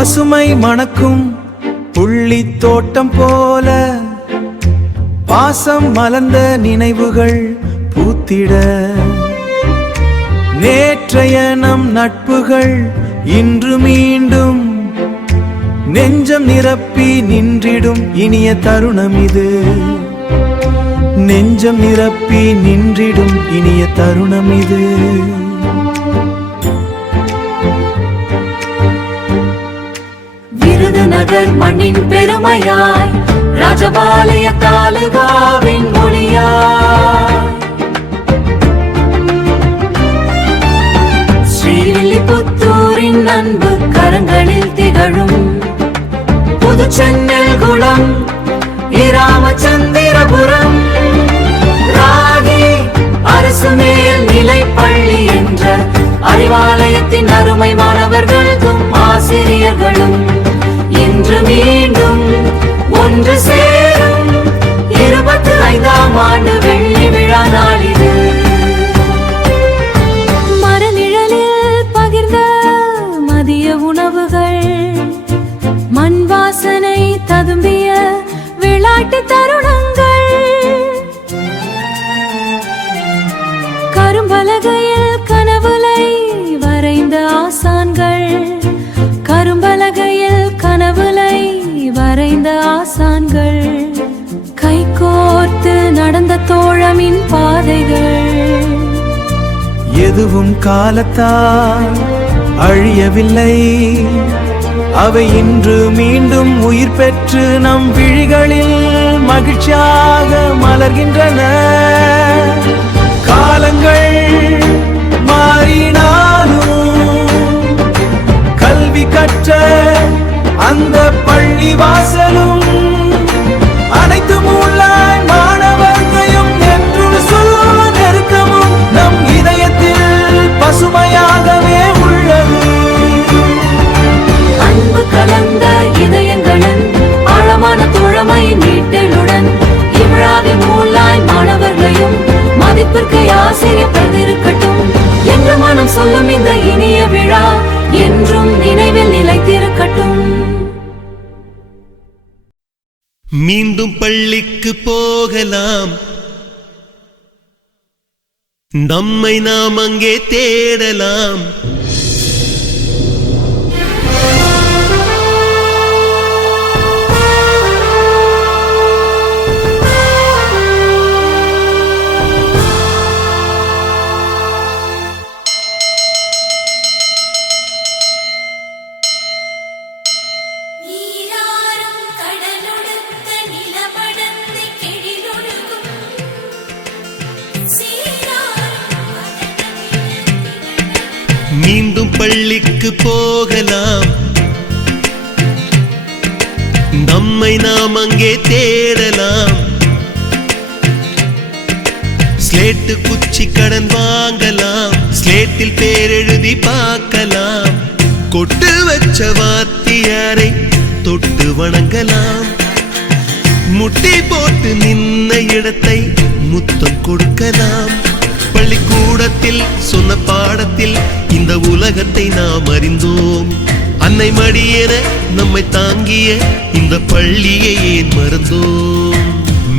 பசுமை மணக்கும் புள்ளி தோட்டம் போல பாசம் மலர்ந்த நினைவுகள் பூத்திட நேற்றைய நம் நட்புகள் இன்று மீண்டும் நெஞ்சம் நிரப்பி நின்றிடும் இனிய தருணம் இது. நெஞ்சம் நிரப்பி நின்றிடும் இனிய தருணம் இது. விருதுநகர் மண்ணின் பெருமையாய் ராஜபாளைய தாலுகாவின் மொழியாய் ஸ்ரீவில்லிபுத்தூரின் அன்பு கரங்களில் திகழும் புதுச்சென்னல் குளம் ராமச்சந்திரபுரம் ராகி அரசு மேல் நிலைப்பள்ளி என்ற அறிவாலயத்தின் அருமை மாணவர்களும் ஆசிரியர்களும் இன்று மீண்டும் ஒன்று சேரும் 25ஆம் ஆண்டு வெள்ளி விழா நாளிது. மரநிழலில் பகிர்ந்த மதிய உணவுகள், மண் வாசனை ததும்பிய விளையாட்டு தருணங்கள், கரும்பலகையில் கனவுலை வரைந்த ஆசான்கள், கரும்பலகையில் கனவுலை வரைந்த ஆசான்கள், கைகோர்த்து நடந்த தோழமின் பாதைகள். எதுவும் காலத்தால் அழியவில்லை, அவை இன்று மீண்டும் உயிர் பெற்று நம் விழிகளில் மகிழ்ச்சியாக மலர்கின்றன. காலங்கள் மாறினாலும் கல்வி கற்ற அந்த பள்ளி வாசலும் அனைத்து மூலாய் மாணவர்களையும் என்று சொல்ல நெருக்கமும் நம் இதயத்தில் பசுமையாகவே உள்ளது. அன்பு கலந்த இதயங்களின் ஆழமான தோழமை மீட்டலுடன் இவ்விழாவின் மூலாய் மாணவர்களையும் மதிப்பிற்கு ஆசிரியர் பிரதிருக்கட்டும் என்று மனம் சொல்லும் இந்த இனிய விழா என்றும் நினைவில் நிலைத்திருக்கட்டும். மீண்டும் பள்ளிக்கு போகலாம், நம்மை நாம் அங்கே தேடலாம். மீண்டும் பள்ளிக்கு போகலாம், நம்மை நாம் அங்கே தேடலாம். ஸ்லேட்டு குச்சி கடன் வாங்கலாம், ஸ்லேட்டில் பேரெழுதி பார்க்கலாம். கொட்டு வச்ச வாத்தியாரை தொட்டு வணங்கலாம். முட்டி போட்டு நின்ன இடத்தை முத்தம் கொடுக்கலாம். பள்ளிக்கூடத்தில் சொன்ன பாடத்தில் இந்த உலகத்தை நாம் அறிந்தோம். அன்னை மடியென நம்மை தாங்கிய இந்த பள்ளியை ஏன் மறந்தோம்?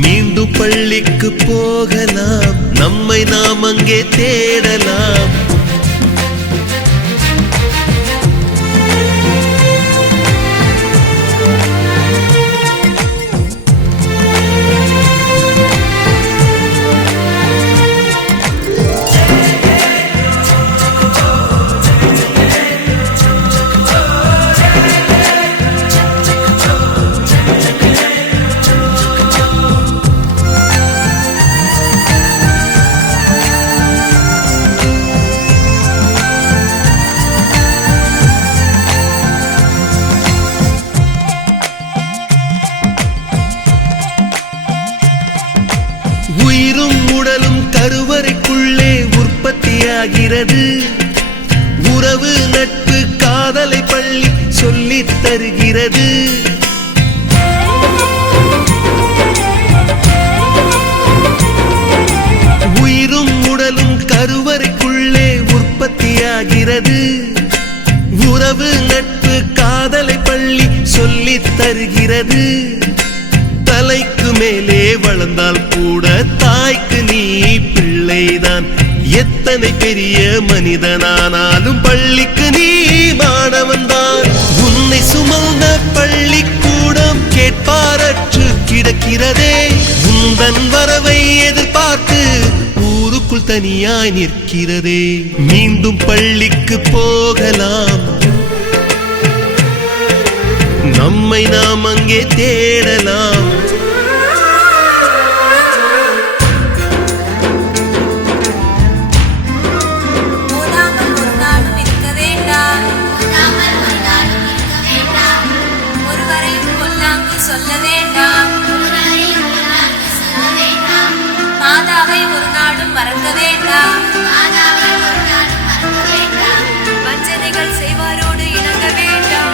மீண்டும் பள்ளிக்கு போகலாம், நம்மை நாம் அங்கே தேடலாம். உயிரும் உடலும் கருவறைக்குள்ளே உற்பத்தியாகிறது. உறவு நட்பு காதலை பள்ளி சொல்லித் தருகிறது. உயிரும் உடலும் கருவறைக்குள்ளே உற்பத்தியாகிறது. உறவு நட்பு காதலை சொல்லித் தருகிறது. தலைக்கு மேலே வளர்ந்தால் கூட தாய்க்கு நீ பிள்ளைதான். எத்தனை பெரிய மனிதனானாலும் பள்ளிக்கு நீ மாணவன்தான். உன்னை சுமந்த பள்ளிக்கூடம் கேட்பாரற்று கிடக்கிறதே. உந்தன் வரவை எதிர்பார்த்து ஊருக்குள் தனியாய் நிற்கிறதே. மீண்டும் பள்ளிக்கு போகலாம், நம்மை நாம் அங்கே தேடலாம். சொல்ல வேண்டாம், மாதாவை ஒரு நாடும் மறக்க வேண்டாம். வஞ்சனைகள் செய்வாரோடு இணங்க வேண்டாம்.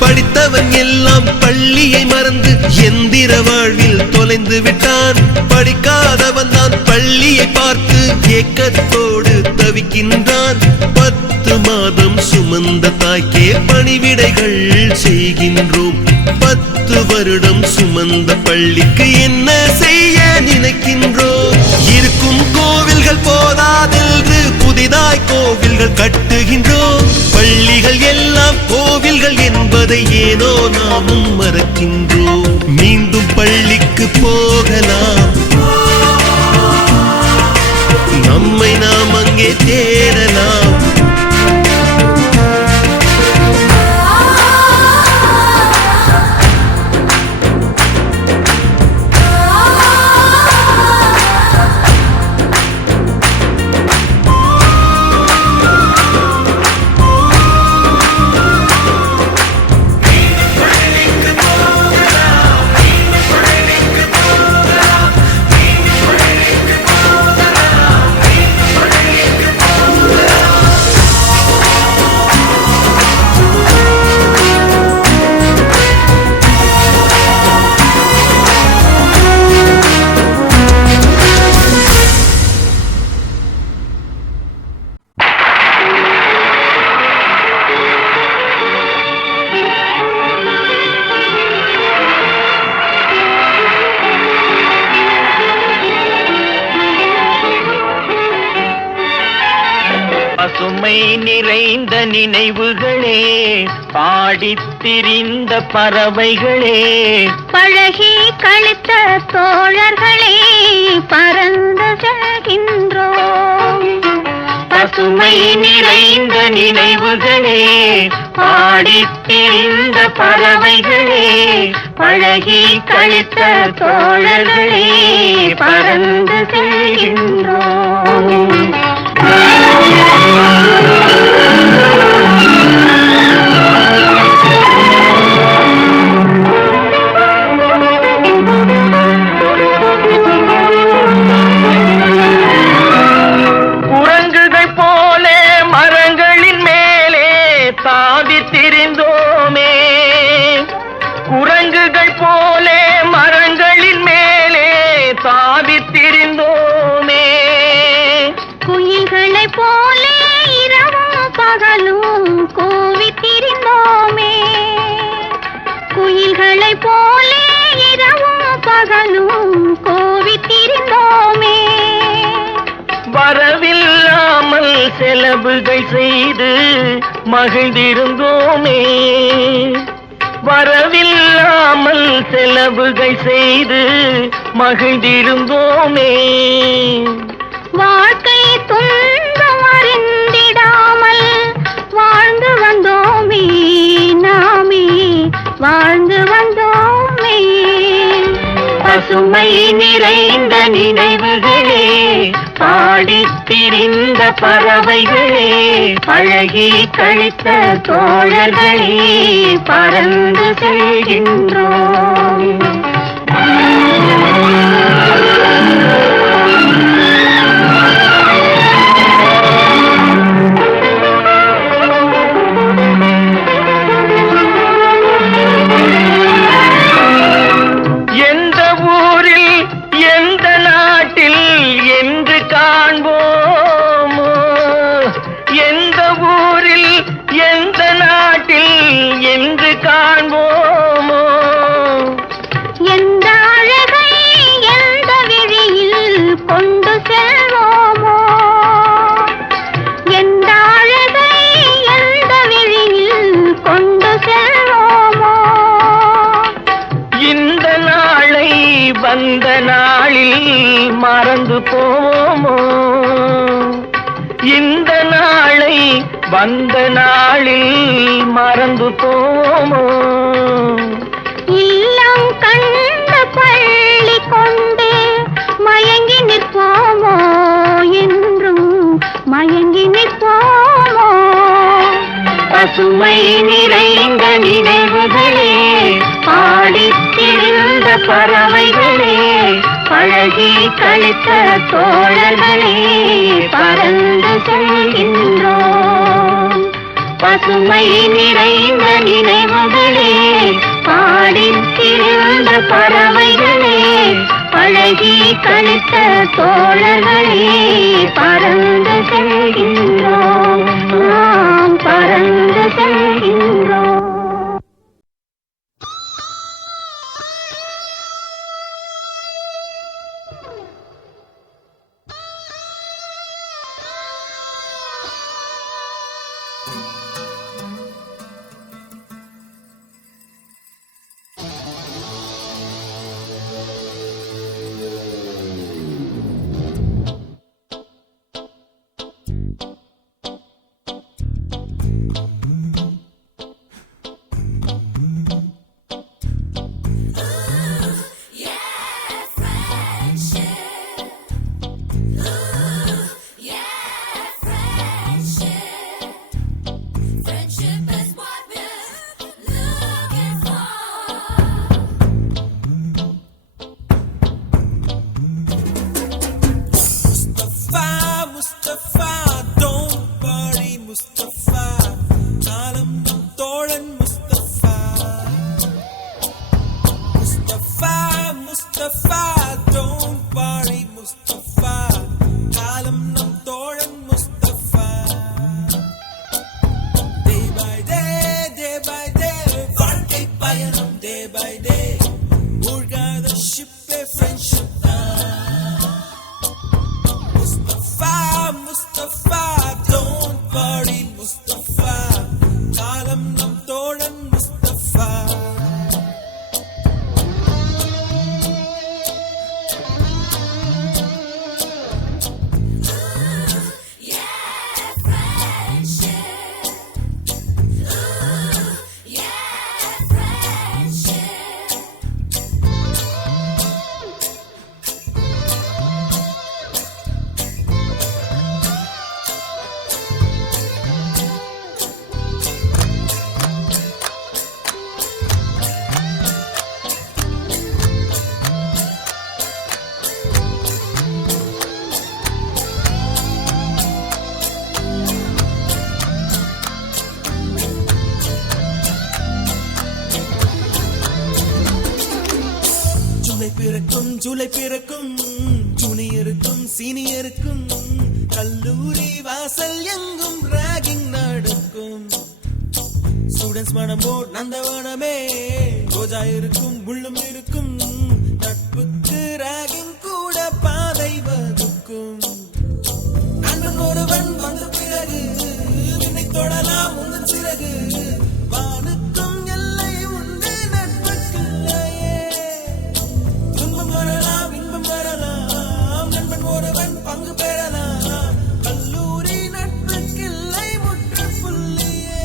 படித்தவன் எல்லாம் பள்ளியை மறந்து எந்திர வாழ்வில் தொலைந்து விட்டான். படிக்காதவன் தான் பள்ளியை பார்த்து ஏக்கத்தோடு தவிக்கின்றான். 10 மாதம் சுமந்த தாய்க்கே பணிவிடைகள் செய்கின்றோம். 10 வருடம் சுமந்த பள்ளிக்கு என்ன செய்ய நினைக்கின்றோம்? இருக்கும் கோவில்கள் போதாதென்று புதிதாய் கோவில்கள் கட்டுகின்றோம். பள்ளிகள் எல்லாம் கோவில்கள் என்பதை ஏனோ நாமும் மறக்கின்றோம். மீண்டும் பள்ளிக்கு போகலாம், நம்மை நாம் அங்கே தேடலாம். பசுமை நிறைந்த நினைவுகளே, பாடித் திரிந்த பறவைகளே, பழகி கழித்த தோழர்களே, பறந்து செல்கின்றோம். பசுமை நிறைந்த நினைவுகளே, பாடித் திரிந்த பறவைகளே, பழகி கழித்த தோழர்களே, பறந்து செல்கின்றோம். குரங்குகள் போல மரங்களின் மேலே தாவித் திரிந்தோமே. குரங்குகள் போல மரங்களின் மேலே தாவித் திரிந்தோமே. குயில்களை போலே இரவும் பகலும் கூவித் திரிந்தோமே. குயில்களை போலே இரவும் பகலும் கூவித் திரிந்தோமே. வரவில்லாமல் செலவுகள் செய்து மகிழ்ந்திருந்தோமே. வரவில்லாமல் செலவுகள் செய்து மகிழ்ந்திருந்தோமே. வாழ்க்கை துன்பம் அறிந்திடாமல் வாழ்ந்து வந்தோமே. நாமே வாழ்ந்து வந்தோமே. பசுமை நிறைந்த நினைவுகளே, பாடித் திரிந்த பறவைகளே, பழகி கழித்த தோழர்களே, பறந்து செல்கின்றோம். மறந்து போவோமோ? இந்த நாளை வந்த நாளில் மறந்து போவோமோ? இல்லம் கண்ட பள்ளி கொண்டு மயங்கி நிற்போமோ? என்றும் மயங்கி நிற்போமோ? பசுமை நிறைந்த நினைவுகளே, பாடித்திருந்த பறவைகளே, பழகி கழித்த தோழர்களே, பறந்து செல்கின்றோம். பசுமை நிறைந்த நினைவுகளே, பாடித்திருந்த பறவைகளே, பழகி கழித்த தோழர்களே, பறந்து செல்கின்றோம். நாம் பறந்து செல்கின்றோம். ஜூலை பிறக்கும் ஜூனியருக்கும் சீனியருக்கும் கல்லூரி வாசல் எங்கும் ராகிங் நடக்கும். ஸ்டூடெண்ட்ஸ் மனமோ நந்தவனமே, ரோஜா இருக்கும் முள்ளும் இருக்கும், நட்புக்கு ராகிங் கூட பாதை வகுக்கும். நண்பன் ஒருவன் வந்த பிறகு விண்ணை தொடலாம் உங்கள் சிறகு, வானுக்கும் எல்லை உண்டு நட்புக்குள்ளையே. துன்பம் வரலாம் இன்பம் வரலாம், நண்பன் ஒருவன் பங்கு பெறலாம், கல்லூரி நட்புக்கில்லை முற்றுப்புள்ளியே.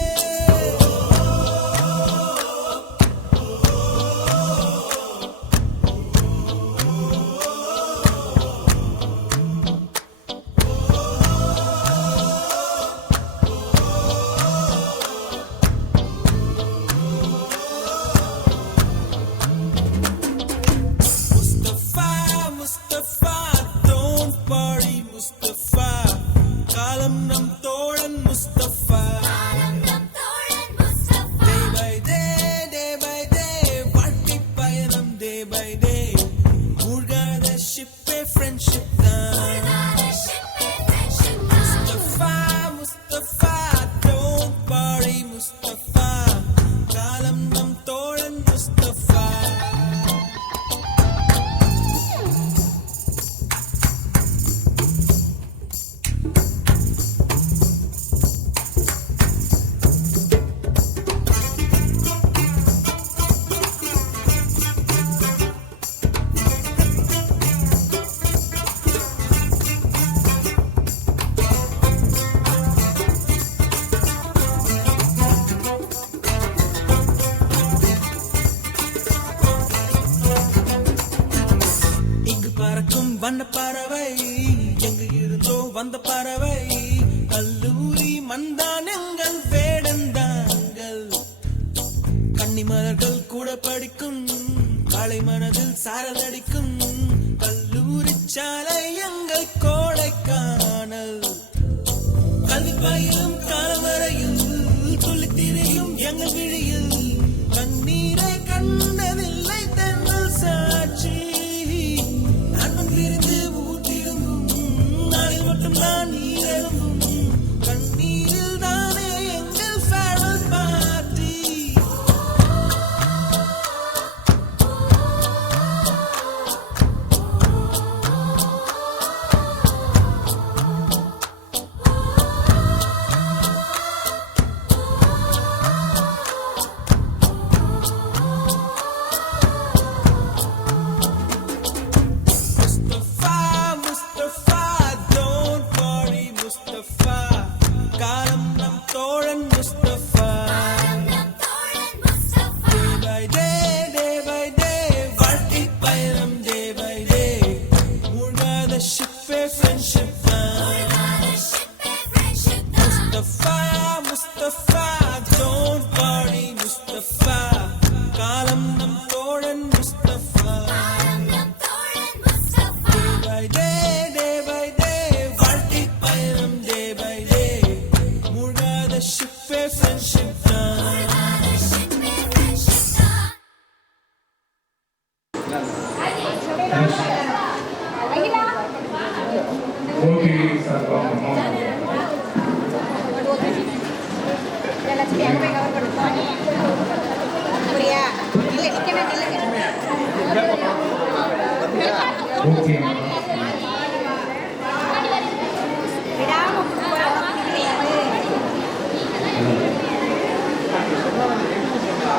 பறக்கும் வண்ண பறவை எங்கு இருந்தோ வந்த பறவை கல்லூரி மந்தான் எங்கள் வேடந்தாங்கள் கன்னிமலர்கள் கூட படிக்கும் காலை மனதில் சாரல் அடிக்கும் கல்லூரி சாலை எங்கள் கோடைக்கானல் கல்வி பயிலும் காலவரையில் துள்ளி திரியும் எங்கள் விழியில் கண்ணீரை கண்டதில்லை தென்னல் சாட்சி நான் விருந்து ஊற்றிருந்தும் நாளில் மட்டும் நான் நீரெழும்பும் கண்ணீரில் தானே எங்கள் ஃபேர்வெல் பார்ட்டி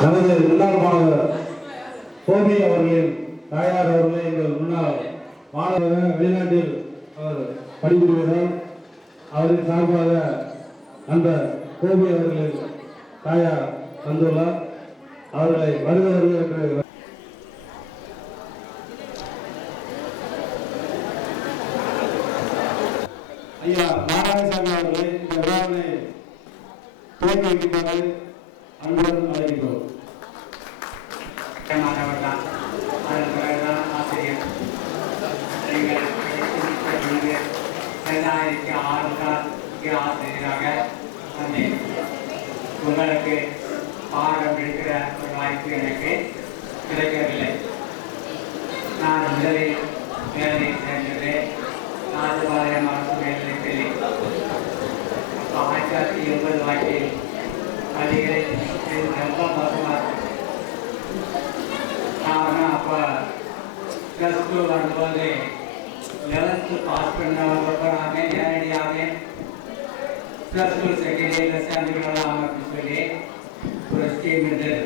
நமது முன்னாள் மாணவர் கோபி அவர்களின் தாயார் அவர்களே எங்கள் முன்னாள் மாணவர் வெளிநாட்டில் அவர் பணிபுரிவதால் அவரின் சார்பாக அந்த கோபி அவர்களின் தாயார் வந்துள்ளார். அவர்களை வருகிறவர்கள் என்று ஐயா நாராயணசாமி அவர்களை இந்த விழாவினை துவக்கி வைக்குமாறு அன்புடன் அழைக்கிறோம். ஆசிரியர் 2006 ஆசிரியராக உங்களுக்கு பாடம் எடுக்கிற ஒரு வாய்ப்பு எனக்கு கிடைக்கவில்லை. நான் முதலில் வேலை சேர்ந்தது நாடுபாளையம் அரசு மேல்நிலைப் பள்ளி. 1980 வாக்கில் பள்ளிகளை ரொம்ப மோசமாக நான் அப்போ +2 வரும்போது 11th பாஸ் பண்ணவங்க நாங்கள் நேரடியாக +2 செகண்ட் இயரில் சேர்ந்துக்கலாம் அப்படின்னு சொல்லி ஒரு ஸ்கீம் இருந்தது.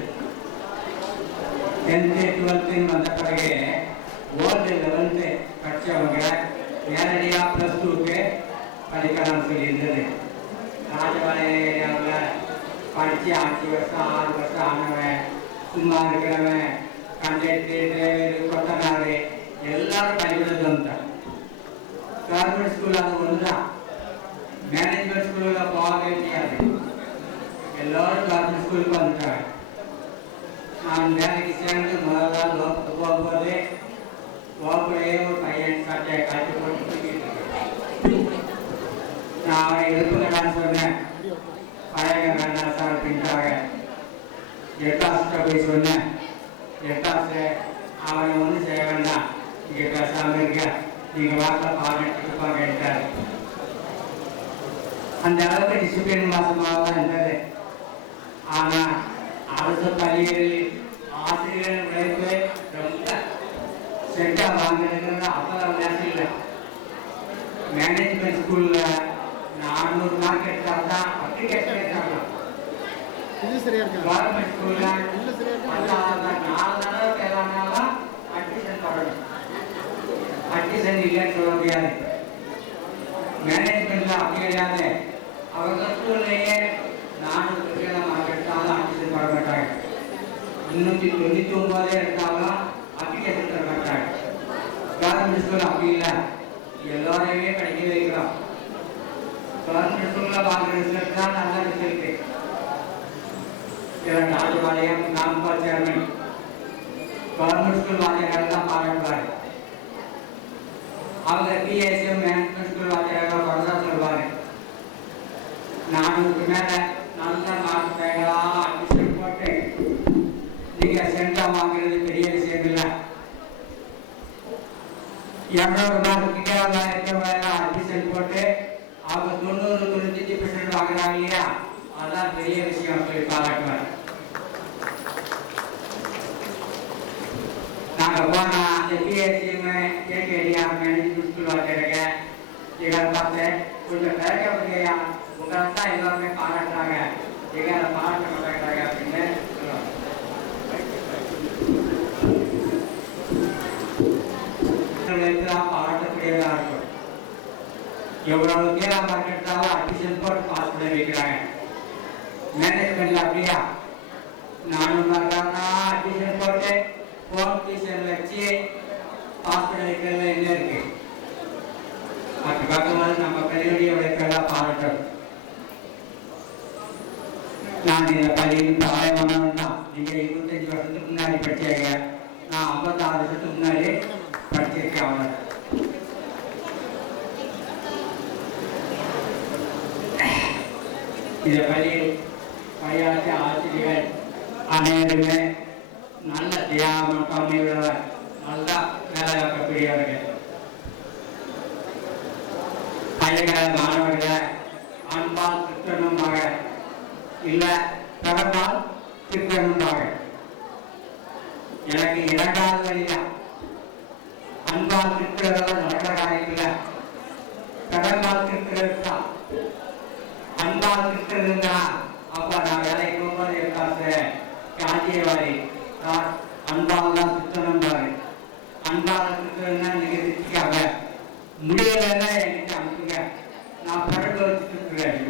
10th 12th வந்த பிறகு ஓல்டு 11th படித்தவங்க நேரடியாக +2க்கு படிக்கலாம்னு சொல்லி இருந்தது. ராஜபாளையம் ஏரியாவில் படித்து 5 வருஷம் 6 வருஷம் ஆனவன், சும்மா இருக்கிறவன், கண்டக்டரு, டிரைவரு, கொத்தனாரு எல்லாரும் படிக்கிறது வந்துட்டான். கவர்மெண்ட் ஸ்கூல் அது ஒன்று தான். மேனேஜ்மெண்ட் ஸ்கூலில் போகவே முடியாது. எல்லோரும் கவர்மெண்ட் ஸ்கூலுக்கு வந்துட்டாங்க. நான் வேலைக்கு சேர்ந்து முதல் நாள் வகுப்பு போகும்போது வகுப்புலேயே ஒரு பையன் சட்டையை காய்ச்சி போட்டு தூக்கிட்டு இருக்கேன். நான் அவனை எழுப்புங்கடான்னு சொன்னேன். பழைய வேண்டாம் சார் அப்படின்ட்டாங்க. 8th போய் சொன்னேன். 8th அவனை ஒன்றும் செய்ய வேண்டாம், இங்கே பேசாமல் இருக்க, நீங்கள் வாக்கில் பாருப்பாங்கன்ட்டார். அந்த அளவுக்கு டிசிப்ளின் மாசமாக தான் இருந்தது. ஆனால் அரசு பள்ளிகளில் ஆசிரியர் உழைப்பு ரொம்ப செட்டாக வாங்கினதுங்கிறது அவ்வளவு நேரம் இல்லை. மேனேஜ்மெண்ட் ஸ்கூலில் 400 மார்க் எடுத்தால் தான் அப்ளிகேஷன் எடுத்தாங்க. கவர்மெண்ட் ஸ்கூலில் 4 தடவை எல்லாருனாலும் அட்மிஷன் போடணும். அட்மிஷன் இல்லைன்னு சொல்ல முடியாது. மேனேஜ்மெண்ட்டில் அப்படி கிடையாது. அவங்க ஸ்கூல்லையே 400 மார்க் எடுத்தாலும் அட்மிஷன் போட மாட்டாங்க. 399 எடுத்தாலும் அப்ளிகேஷன் தர மாட்டாங்க. கவர்மெண்ட் ஸ்கூல் அப்படி இல்லை, எல்லாரையுமே படிக்க வைக்கிறோம். கவர்மெண்ட் ஸ்கூலில் வாங்குற ரிசல்ட் தான் நல்ல ரிசல்ட்டு. ராஜபாளையம் நாம்பா சேர்மன் கவர்மெண்ட் ஸ்கூல் வாத்தியார்கள் தான் பாராட்டுவார். அவங்க பிஎஸ்எம் மேனேஜ்மெண்ட் ஸ்கூல் வாத்தியார்கள் வரதா சொல்வார். 400 மேலே நல்ல மார்க் அட்மிஷன் போட்டு நீங்கள் சென்டா வாங்குறது பெரிய விஷயம் இல்லை. 200 மார்க் கிட்டே அட்மிஷன் போட்டு அவங்க 90-95% வாங்குறாங்க இல்லையா, அதான் பெரிய விஷயம் சொல்லி பாராட்டுவார். நாங்கள் போனால் அந்த பிஎஸ்சிஎம் கேடிஆர் மேனேஜ்மெண்ட் ஸ்கூல் வாத்தியாருங்க எங்களை பார்த்து கொஞ்சம் கிடைக்க முடியா, உங்களை தான் எல்லாருமே பாராட்டுறாங்க, எங்களை பாராட்ட மாட்டேங்கிறாங்க அப்படின்னு சொல்லுவாங்க. பாராட்டக்கூடியதாக இருக்கும். எவ்வளவு பேரா மார்க்கெட்டாலும் அட்மிஷன் போட்டு பாஸ் பண்ண வைக்கிறாங்க. மேனேஜ்மெண்ட்ல அப்படியா 400 மார்க்கானா அட்மிஷன் போட்டு ஃபோன் டியூஷன் வச்சு பாஸ் பண்ண வைக்கிறது என்ன இருக்கு? அப்படி பார்க்கும்போது நம்ம கல்வியுடைய உழைப்பெல்லாம் பாராட்டணும். நான் இந்த பள்ளியின் தாயமானவன் தான். நீங்கள் 25 வருஷத்துக்கு முன்னாடி படிச்சாங்க, நான் 56 வருஷத்துக்கு முன்னாடி படிச்சிருக்கேன். அவனை இந்த பள்ளியில் பணியாற்றிய ஆசிரியர்கள் அனைவருமே நல்ல தியாகம் தன்மையுள்ளவர், நல்லா வேலையாக்கக்கூடியவர்கள். பள்ளிகளை மாணவர்களை அன்பால் திட்டணுமாக இல்லை கடந்தால் திட்டணுமாக. எனக்கு 2வது வழிதான். அன்பால் திட்டுறதெல்லாம் நடக்கிற காரியம் இல்லை, கடந்தால் திட்டுறது தான். அன்பால் திட்டுறதுன்னா அப்ப நான் வேலைக்கு போகும்போது காசு காஞ்சியவாரி அன்பால் தான் திட்டணும் பாரு. அன்பால் திட்டுறதுன்னா நீங்க திட்டிக்காக முடியலைன்னா என்கிட்ட அனுப்புங்க, நான் பிறகு வச்சு திட்டுறேன்.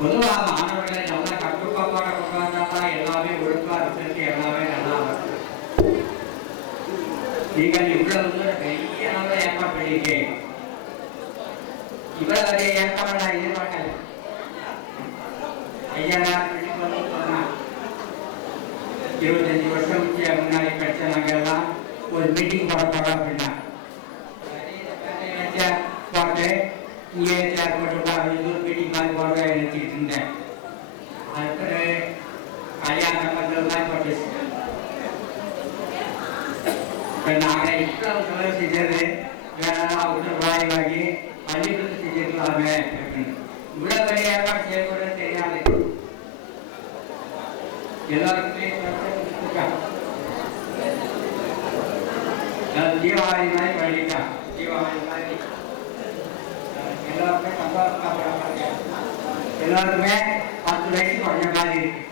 பொதுவாக மாணவர்களை நல்லா கட்டுப்பாப்பாக கொண்டாந்தா எல்லாமே ஒழுங்கா ரிசல்ட் எல்லாமே நல்லா வரும். நீங்கள் இவ்வளவு பெரிய நல்ல ஏற்பாடு பண்ணியிருக்கீங்க. இவ்வளவு ஏற்பாடு நான் எதிர்பார்க்கல. ஐயா சொன்னா 25 வருஷம் முன்னாடி படிச்ச நாங்க எல்லாம் ஒரு மீட்டிங் போட அப்படின்னா போட்டு இங்கே சேர் போட்டு மீட்டிங் மாதிரி போட நினைச்சிட்டு இருந்தேன். அடுத்து கல்யாண பந்தெல்லாம் போட்டு நாங்கள் இவ்வளவு செலவு செஞ்சது வேணா அவங்க வாய் வாங்கி பள்ளிக்கூடத்து செஞ்சிருக்கலாமே. இவ்வளவு பெரிய ஏற்பாடு செய்யக்கூட தெரியாது. எல்லாருக்குமே தீபாவளி மாதிரி பண்ணிட்டான். தீபாவளி மாதிரி எல்லாருமே சந்தோஷமா எல்லாருக்குமே 10 வயசு குறைஞ்ச மாதிரி இருக்கு.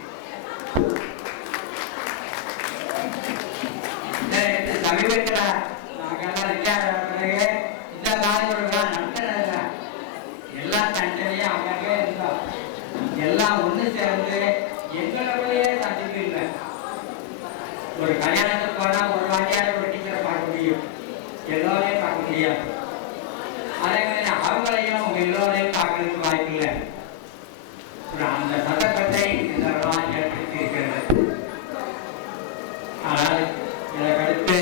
சமீபத்தில் நாங்கெல்லாம் ரிட்டையர் பிறகு இந்த காலங்கள்லாம் நடத்துறதில்ல. எல்லாம் தனித்தனியாக அங்கங்கே இருந்தோம். எல்லாம் ஒன்று சேர்ந்து எங்களுக்குள்ளேயே சந்திப்பு இல்லை. ஒரு கல்யாணத்துக்கு போனால் ஒரு வாத்தியாரை ஒரு டீச்சரை பார்க்க முடியும், எல்லோரையும் பார்க்க முடியாது. அதே மாதிரி அவங்களையும் அவங்க எல்லோரையும் பார்க்கறதுக்கு வாய்ப்பு இல்லை. அந்த சந்தர்ப்பத்தை இந்த ஏற்படுத்தி இருக்கிறது. ஆனால் இதற்கடுத்து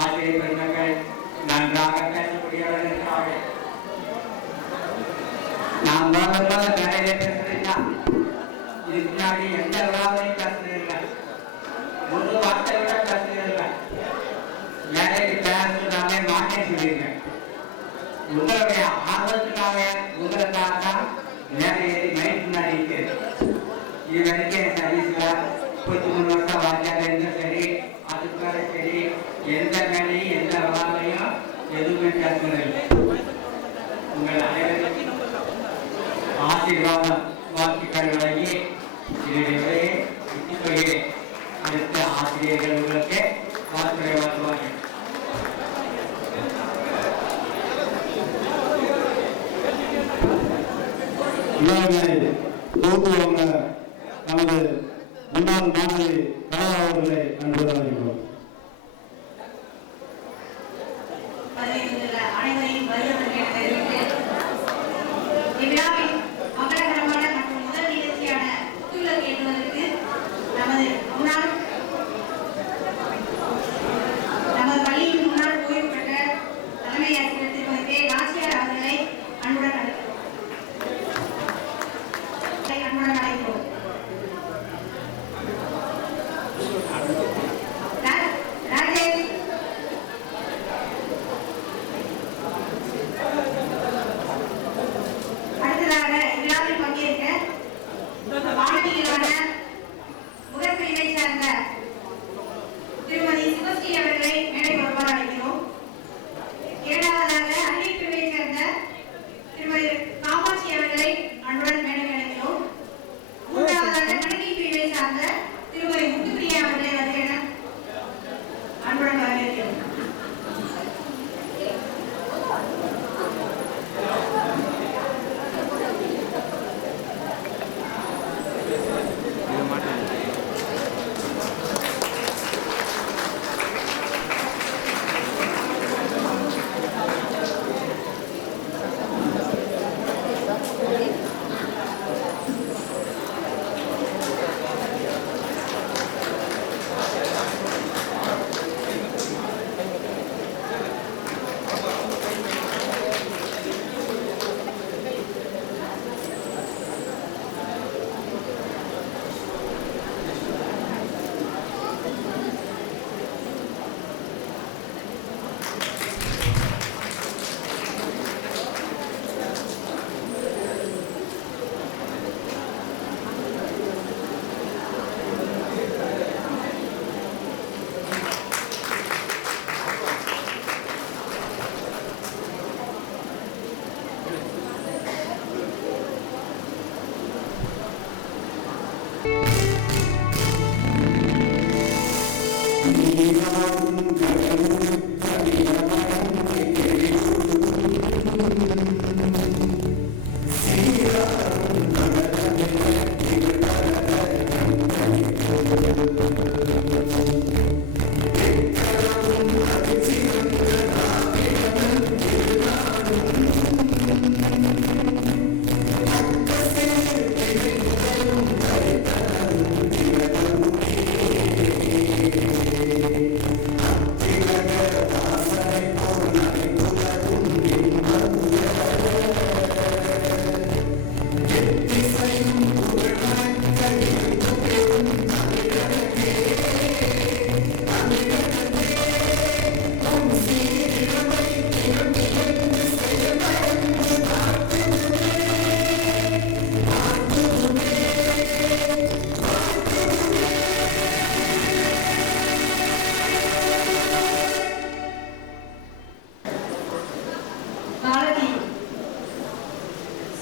ஆசிரியர் பெருமக்கள் நன்றாக பேசக்கூடியவர்கள் இருக்கிறார்கள். நான் முதல்ல வேலையிலே பேசுறீங்களா, இதுக்கு முன்னாடி எந்த விழாவையும் பேசுறதில்லை, ஒரு வார்த்தை விட பேசுறதில்லை. வேலைக்கு பேசுறதாவே மாட்டேன் சொல்லியிருக்கேன். உங்களுடைய ஆர்வத்துக்காக உங்களுக்காக தான் வேலை ஏறி மைக் முன்னாடி இருக்கிறது. இது வரைக்கும் சர்வீஸ்ல 33 வருஷம் வாத்தியார் இருந்தாலும் சரி, அதுக்காக சரி, எந்த வேலையும் எந்த விழாவையும் எதுவுமே பேசுறதில்லை. உங்கள் அனைவருக்கும் ஆசீர்வாதம் வாழ்த்துக்கள் வழங்கி இதனுடைய விட்டுக் கொள்கிறேன். அடுத்த ஆசிரியர்கள் உங்களுக்கு வாழ்த்துறை வாழ்த்துவார்கள். தோற்றுவாங்க நமது முன்னாள் மாணவி கலா அவர்களை அன்புடன்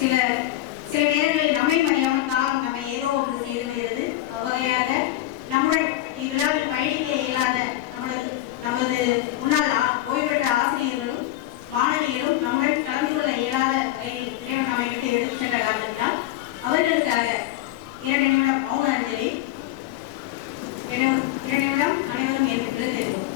சில நேரங்களில் நம்மை மறியாமல் காலம் நம்மை ஏதோ ஒன்று செய்து வருகிறது. வகையாக நம்முடன் இவ்விழாவில் பயணிக்க இயலாத நமது முன்னாள் ஓய்வு பெற்ற ஆசிரியர்களும் மாணவிகளும் நம்முடன் கலந்து கொள்ள இயலாத வகையில் நம்மை விட்டு எடுத்து சென்ற காரணத்தினால் அவர்களுக்காக 2 நிமிடம் மௌன அஞ்சலி. 2 நிமிடம் அனைவரும் ஏற்று தெரியும்.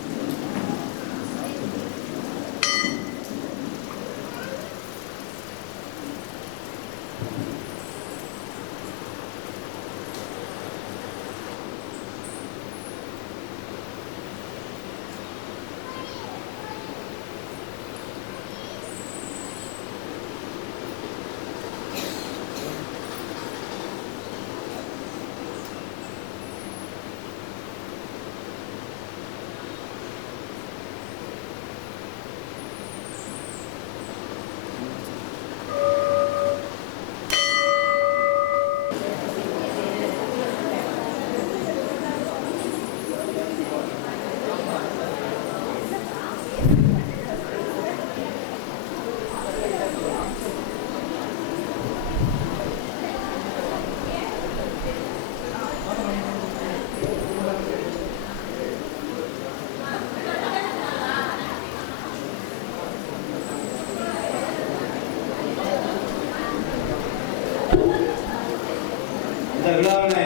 இந்த விழாவினை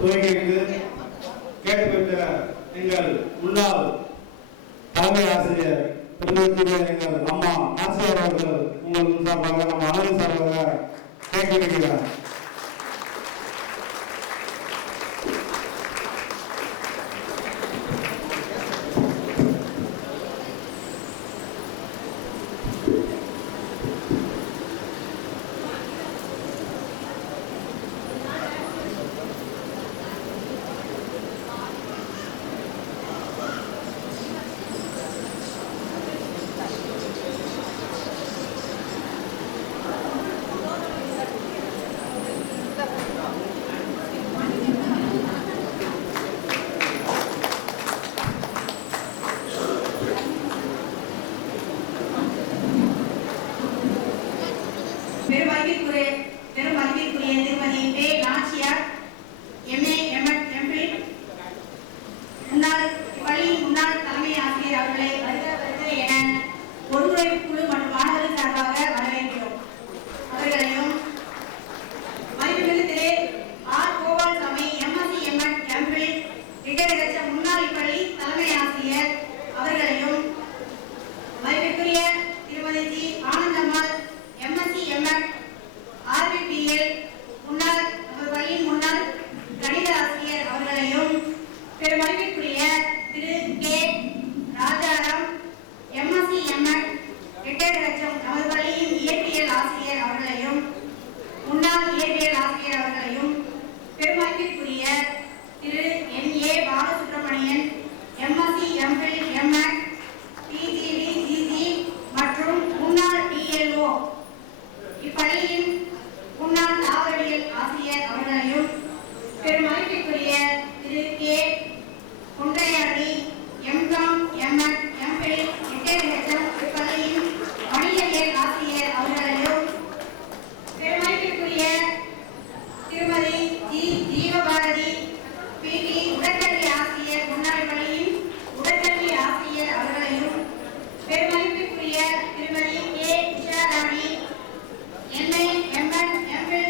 துவங்கி வைத்து கேட்டுக்கொண்ட எங்கள் முன்னாள் தலைமை ஆசிரியர் பெருமைக்குரிய எங்கள் அம்மா ஆசிரியர் அவர்கள் உங்கள் சார்பாக நம்ம அனைவரும் சார்பாக கேட்கிறார். பெருமதிப்பிற்குரிய திருமதி பே நாச்சியார் MA MPhil பள்ளியின் முன்னாள் தலைமை ஆசிரியர் அவர்களை வருக என ஒருங்கிணைப்பு குழு மற்றும் மாணவர்கள் சார்பாக வரவேற்கிறோம். அவர்களையும் மதிப்புமிகு Thiru R Gopalsamy MSc MPhil retired முன்னாள் பள்ளி தலைமை ஆசிரியர் அவர்களையும் மதிப்புக்குரிய திருமதி ஜி ஆனந்தம்மாள் MSc RBPL முன்னாள் பள்ளியின் முன்னாள் கணித ஆசிரியர் அவர்களையும் பெருமதிப்பிற்குரிய திரு கே ராஜாராம் MSc ரிட்டையர்ட் நமது பள்ளியின் இயற்பியல் ஆசிரியர் அவர்களையும் முன்னாள் இயற்பியல் ஆசிரியர் அவர்களையும் பெருமதிப்பிற்குரிய திரு NA Balasubramanian MSc MPhil PGD GG மற்றும் முன்னாள் DLO இப்பள்ளியின் முன்னாள் தாவரவியல் ஆசிரியர் அவர்களையும் பெருமதிப்பிற்குரிய திரு கே குன்றையாடி MCom MPhil ரிட்டையர்ட் இப்பள்ளியின் வணிகவியல் ஆசிரியர் அவர்களையும் பெருமதிப்பிற்குரிய திருமதி ஜி ஜீவபாரதி PT உடற்கல்வி ஆசிரியர் முன்னாள் பள்ளியின் உடற்கல்வி ஆசிரியர் அவர்களையும் பெருமதிப்பிற்குரிய Thirumathi K Usharani MA MPhil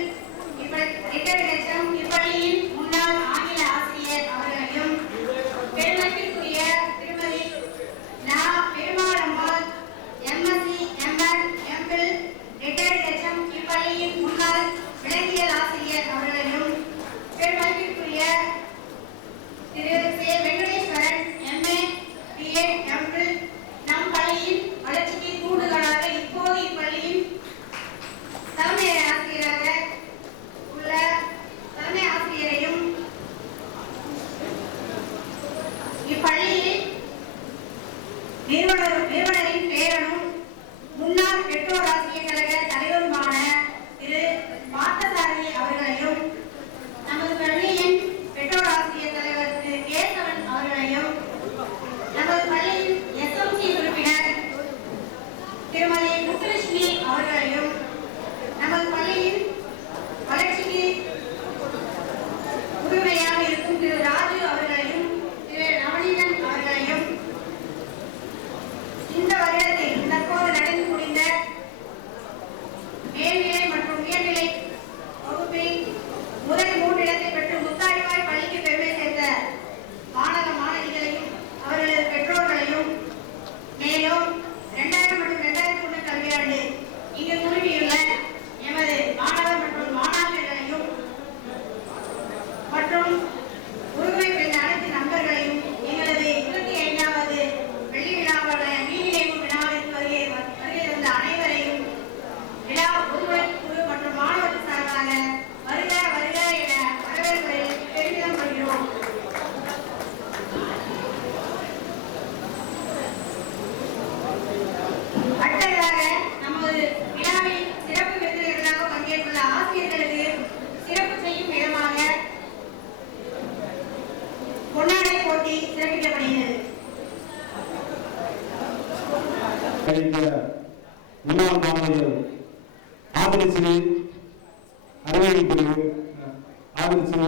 retired இப்பள்ளியின் முன்னாள் ஆங்கில ஆசிரியர் அவர்களையும் பெருமதிப்பிற்குரிய Thirumathi N Perumalammal MSc MPhil retired இப்பள்ளியின் முன்னாள் விலங்கியல் ஆசிரியர் அவர்களையும் பெருமதிப்பிற்குரிய திரு சே வெங்கடேஸ்வரன் MA BA MPhil நம் பள்ளியின் வளர்ச்சிக்கு தூண்டுகோலாக இப்போது இப்பள்ளியின் தலைமை ஆசிரியராக உள்ள தலைமை ஆசிரியரையும் இப்பள்ளியில் நிறுவனரின் பேரனும் முன்னாள் பெற்றோர் ஆசிரியர் கழக தலைவருமான திரு பார்த்தசாரதி அவர்களையும் நமது பள்ளியின் பெற்றோர் ஆசிரியர் தலைவர் திரு கேசவன் அவர்களையும் நமது பள்ளியின் SMC உறுப்பினர் திருமதி முத்துலட்சுமி அவர்களையும் நமது திரண்டு இங்கு குழுமியுள்ள எமது மாணவர் மற்றும் மாணாக்கர்களையும் மற்றும் உரிமை பெற்ற அனைத்து நண்பர்களையும் எங்களது 25வது வெள்ளி விழாவான மீனிலைவு விழாவிற்கு வருகை தந்த அனைவரையும் விழா பொதுவுரை குழு மற்றும் மாணவர் சார்பாக வருக வருக என வரவேற்பதில் பெருமிதம் கொள்கிறோம். அடுத்ததாக நமது விழாவில் சிறப்பு விருந்தினர்களாக பங்கேற்றுள்ள ஆசிரியர்களுக்கு சிறப்பு செய்யும் விதமாக பொன்னாடை போட்டி சிறப்பிக்கப்படுகிறது. முன்னாள் மாணவியர் ஆதரிச்சு அறிவியல் பிரிவு ஆதரிச்சு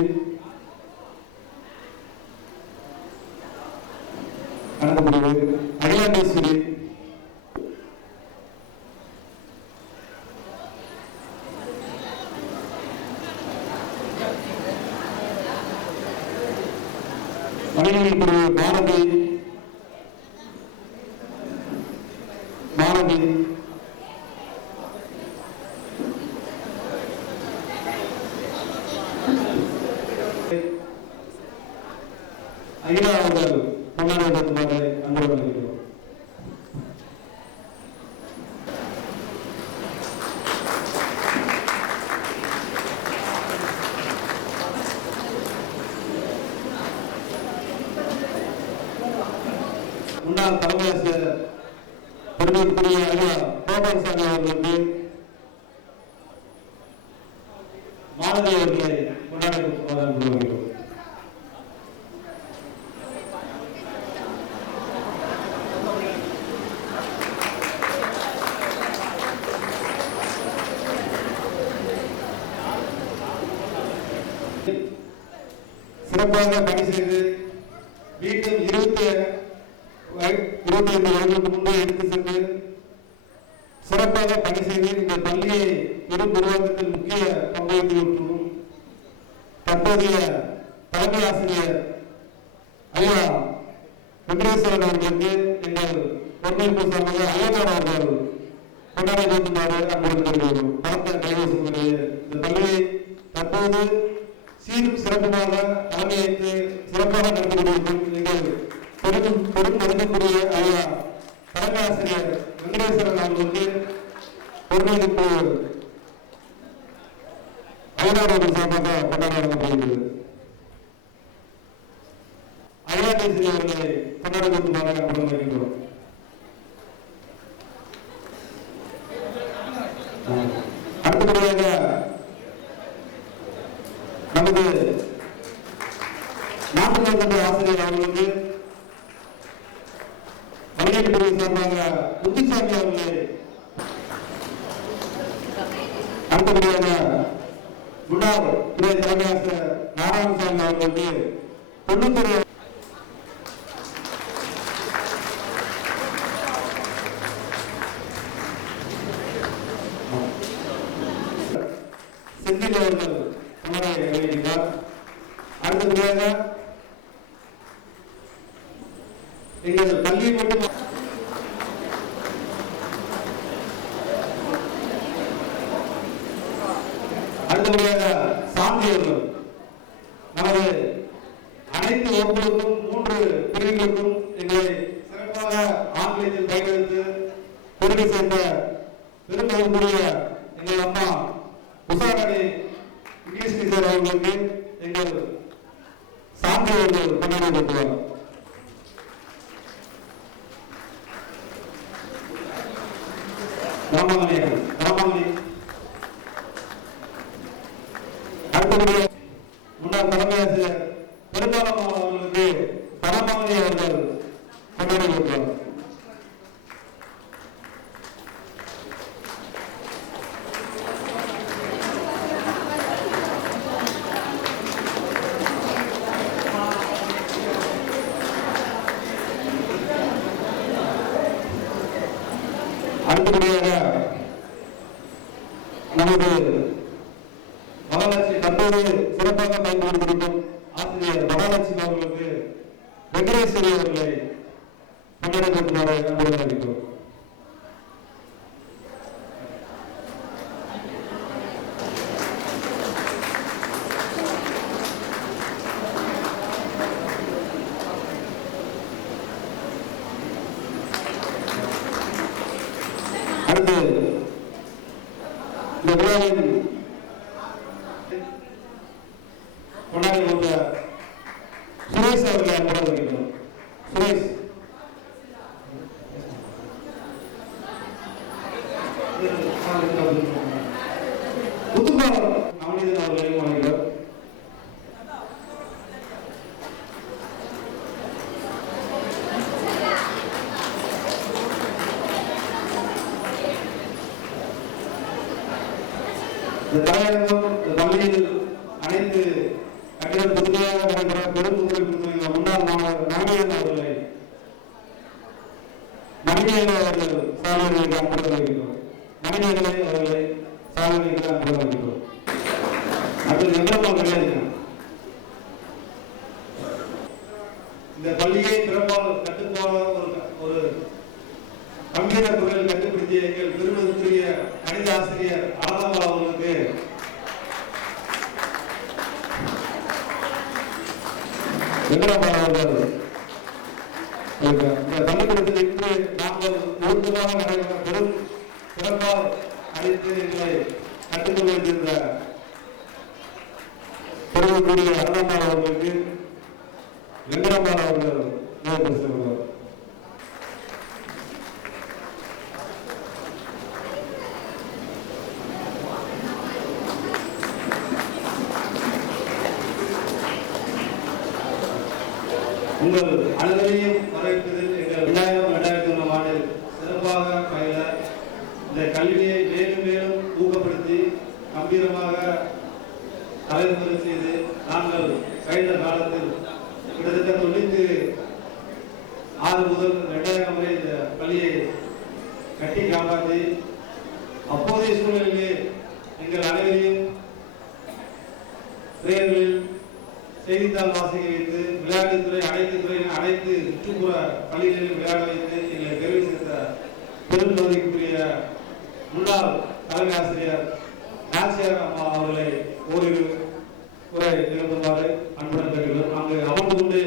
அடுத்த பிரிவு அகிலாண்டேஸ்வரி அறிவியல் பிரிவு பாரதி அகிலா அவர்கள் பொன்னாடை அன்பு வருகிறோம். முன்னாள் தலைமை ஆசிரியர் பெருமைக்குரிய ஐயா கோபால்சாமி அவர்களுக்கு மாணவி அவர்களை கொண்டாடி வருகிறோம். சிறப்பாக பணி செய்து மீண்டும் 25 வருடங்களுக்கு முன்பு எடுத்து சென்று சிறப்பாக பணி செய்து இந்த பள்ளியை உருவாக்கத்தில் முக்கிய பங்களிக்கும் தற்போதைய தலைமை ஆசிரியர் ஐயா வெங்கடேஸ்வரன் அவர்களுக்கு எங்கள் பொறுமைப்பு சார்பாக ஐயனார் அவர்கள் கொண்டாடி வைக்குமாறு அன்புடன் தெரிவிக்கிறோம். பலத்த கைவசங்களுடைய இந்த பள்ளியை தற்போது சீரும் சிறப்புமாக தலைமையேற்று சிறப்பாக நடந்து கொண்டிருக்கும் எங்கள் பெரும் மதிப்புக்குரிய ஐயா தலைமை ஆசிரியர் வெங்கடேஸ்வரன் அவர்களுக்கு பொறுமைப்பு ஐயனார் அவர்கள் சார்பாக கொண்டாடி வழங்கப்படுகிறது. ஐயாண்டேஸ்வரி அவர்களை கொண்டாடி வைக்குமாறு அன்புடன் வருகின்றோம். அடுத்தபடியாக நமது நாட்டு மன்ற ஆசிரியர் அவர்களுக்கு வணிகப் பிரிவு சார்பாக முத்துசாமி அவர்களை அடுத்தபடியாக முன்னாள் துறை தலைமை ஆசிரியர் நாராயணசாமி அவர்களுக்கு தொண்ணூத்தி செந்தில் அவர்கள் கொண்டாடி அறிவிக்கிறார். அடுத்தபடியாக எங்கள் பள்ளி மட்டும் அடுத்தபடியாக சான்றிதழ்கள் நமது அனைத்து வகுப்புகளுக்கும் 3 பிரிவுகளுக்கும் எங்களை சிறப்பாக ஆங்கிலத்தில் பயிலெடுத்து பெருமை சேர்ந்த பெருமதிப்புரிய எங்கள் அம்மா உஷாராணி இங்கிலீஷ் டீச்சர் அவர்களுக்கு எங்கள் சான்றிதழ்கள் கொண்டாடி வைக்கிறார். ராமாமணி அடுத்தபடியாக முன்னாள் தலைமை ஆசிரியர் பெரும்பாலம் அவர்களுக்கு பரமாவதி அவர்கள் கொண்டாடி வைக்கிறார். அடுத்தபடியாக நமது மகாலட்சுமி தற்போது சிறப்பாக பயன்படுத்தியிருக்கும் ஆசிரியர் மகாலட்சுமி அவர்களுக்கு வெங்கடேஸ்வரி அவர்களை கொண்டாடி வைக்குமாறு அன்புடன் அறிவிக்கிறோம். அடுத்து இந்த விழாவின் கொண்டாடி வந்த சுரேஷ் அவர்களை அன்போடு வருகிறோம். சுரேஷ் புத்துப்பாளர் நவநீதன் அவர்களையும் வணங்குகிறோம். இந்த தலையரங்கம் இந்த பள்ளியில் அனைத்து கட்டிடம் புதுமையாக நடைபெற பெரும் உதவி கொடுத்த முன்னாள் மாணவர் நவநீதன் அவர்களை மணிமேகலை அவர்கள் சாதனைகளுக்கு அன்புடன் வருகிறோம். மணிமேகலை அவர்களை சாதனைகளுக்கு அன்புடன் வருகிறோம். அடுத்து எவ்வளவு கிடையாது இந்த பள்ளியை பிறப்பால் கட்டுப்பாட ஒரு கம்ப்யூட்டர் துறையில் கண்டுபிடித்த எங்கள் பெருமதிக்குரிய கணித ஆசிரியர் ஆனந்தா அவர்களுக்கு வெங்கடபால் அவர்கள் இந்த பள்ளிக்கூடத்தில் இன்று நாங்கள் ஒழுக்கமாக நடைபெற பெரும் சிறப்பாக அழைத்து எங்களை கற்றுக்கொள்ள வைத்திருந்த பெருமதிக்குரிய ஆனந்தா அவர்களுக்கு வெங்கடபால் அவர்கள் நினைவு உங்கள் அனைவரையும் வரவேற்பதில் எங்கள் 2000-2001 ஆண்டில் சிறப்பாக பயில இந்த கல்வியை மேலும் மேலும் ஊக்கப்படுத்தி கம்பீரமாக தலைமுறை செய்து நாங்கள் கழிந்த காலத்தில் கிட்டத்தட்ட 96 முதல் 2000 வரை இந்த பள்ளியை கட்டி காப்பாற்றி அப்போதைய சூழலிலே எங்கள் அனைவரையும் பெயர்களில் செய்தித்தாள் வாசிக்க வைத்து விளையாட்டுத்துறை அனைத்து சுற்றுப்புற பள்ளிகளில் விளையாட வைத்து எங்களை தெரிவு செய்த பெரும்பகுதிக்குரிய முன்னாள் தலைமை ஆசிரியர் நாச்சியார் அம்மா அவர்களை ஓரிரு உரை நிகழ்த்துமாறு அன்புடன் கேட்கிறோம். அங்கு அமர்ந்து கொண்டு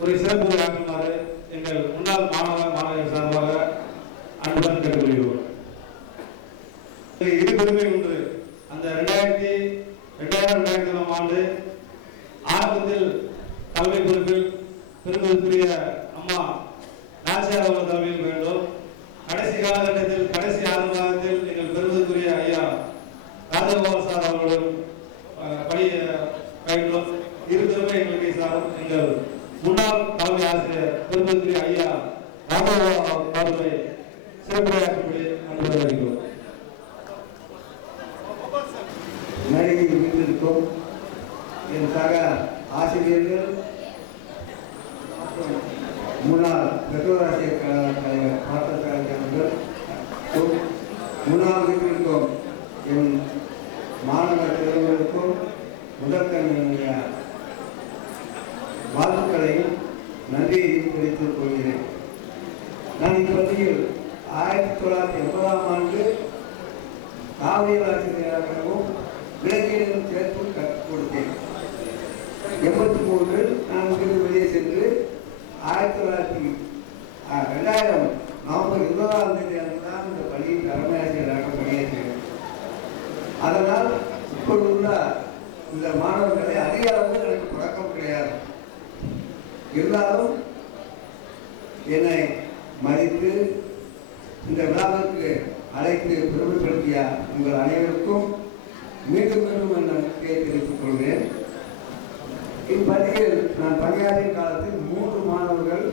ஒரு சிறப்பு உரை ஆற்றுமாறு எங்கள் முன்னாள் மாணவர்கள் சார்பாக அன்புடன் கேட்டுக்கொள்கிறோம். இது பெருமை ஒன்று. அந்த 2000-2001 ஆண்டு ஆரம்பத்தில் தலைமை பொறுப்பில் பெருமதிக்குரிய அம்மா நாச்சியார் அவர்கள் தலைமையில் வேண்டும். கடைசி காலகட்டத்தில் கடைசி 6 மாதத்தில் எங்கள் பெருமதிக்குரிய ஐயா ராஜகோபால் சார் அவர்களும் பயின்றோம். இருவருமே எங்களுக்கு சாரும் எங்கள் முன்னாள் தலைமை ஆசிரியர் பெருமதிக்குரிய ஐயா ராஜகோபால் அவர்களை சிறப்புரையாற்றும்படி அன்புடன் வருகிறோம். மேடையில் வீட்டிற்கும் என் சக ஆசிரியர்கள் முன்னாள் பெற்றோராசிரியர் தலைவர் பார்த்தவர்கள் முன்னாள் வீட்டிற்கும் என் மாணவ செல்வங்களுக்கும் முதற்கண்ணிய வாழ்த்துக்களையும் நன்றியையும் தெரிவித்துக் கொள்கிறேன். நான் இப்பள்ளியில் 1980ஆம் ஆண்டு காவியல் ஆசிரியராகவும் விளக்கியலும் சேர்த்து கற்றுக் கொடுத்தேன். 83 நான் வெளியே சென்று 2000 நவம்பர் 20ஆம் தேதி தான் இந்த பள்ளியில் தலைமை ஆசிரியராக பணியேற்றேன். அதனால் இப்பொழுதுள்ள இந்த மாணவர்களை அதிக அளவில் எனக்கு பழக்கம் கிடையாது. இருந்தாலும் என்னை மதித்து இந்த விழாவிற்கு அழைத்து பெருமைப்படுத்திய உங்கள் அனைவருக்கும் மீண்டும் மீண்டும் என் நன்றியை தெரிவித்துக் கொள்கிறேன். இப்பள்ளியில் நான் பணியாற்றிய காலத்தில் 3 மாணவர்கள்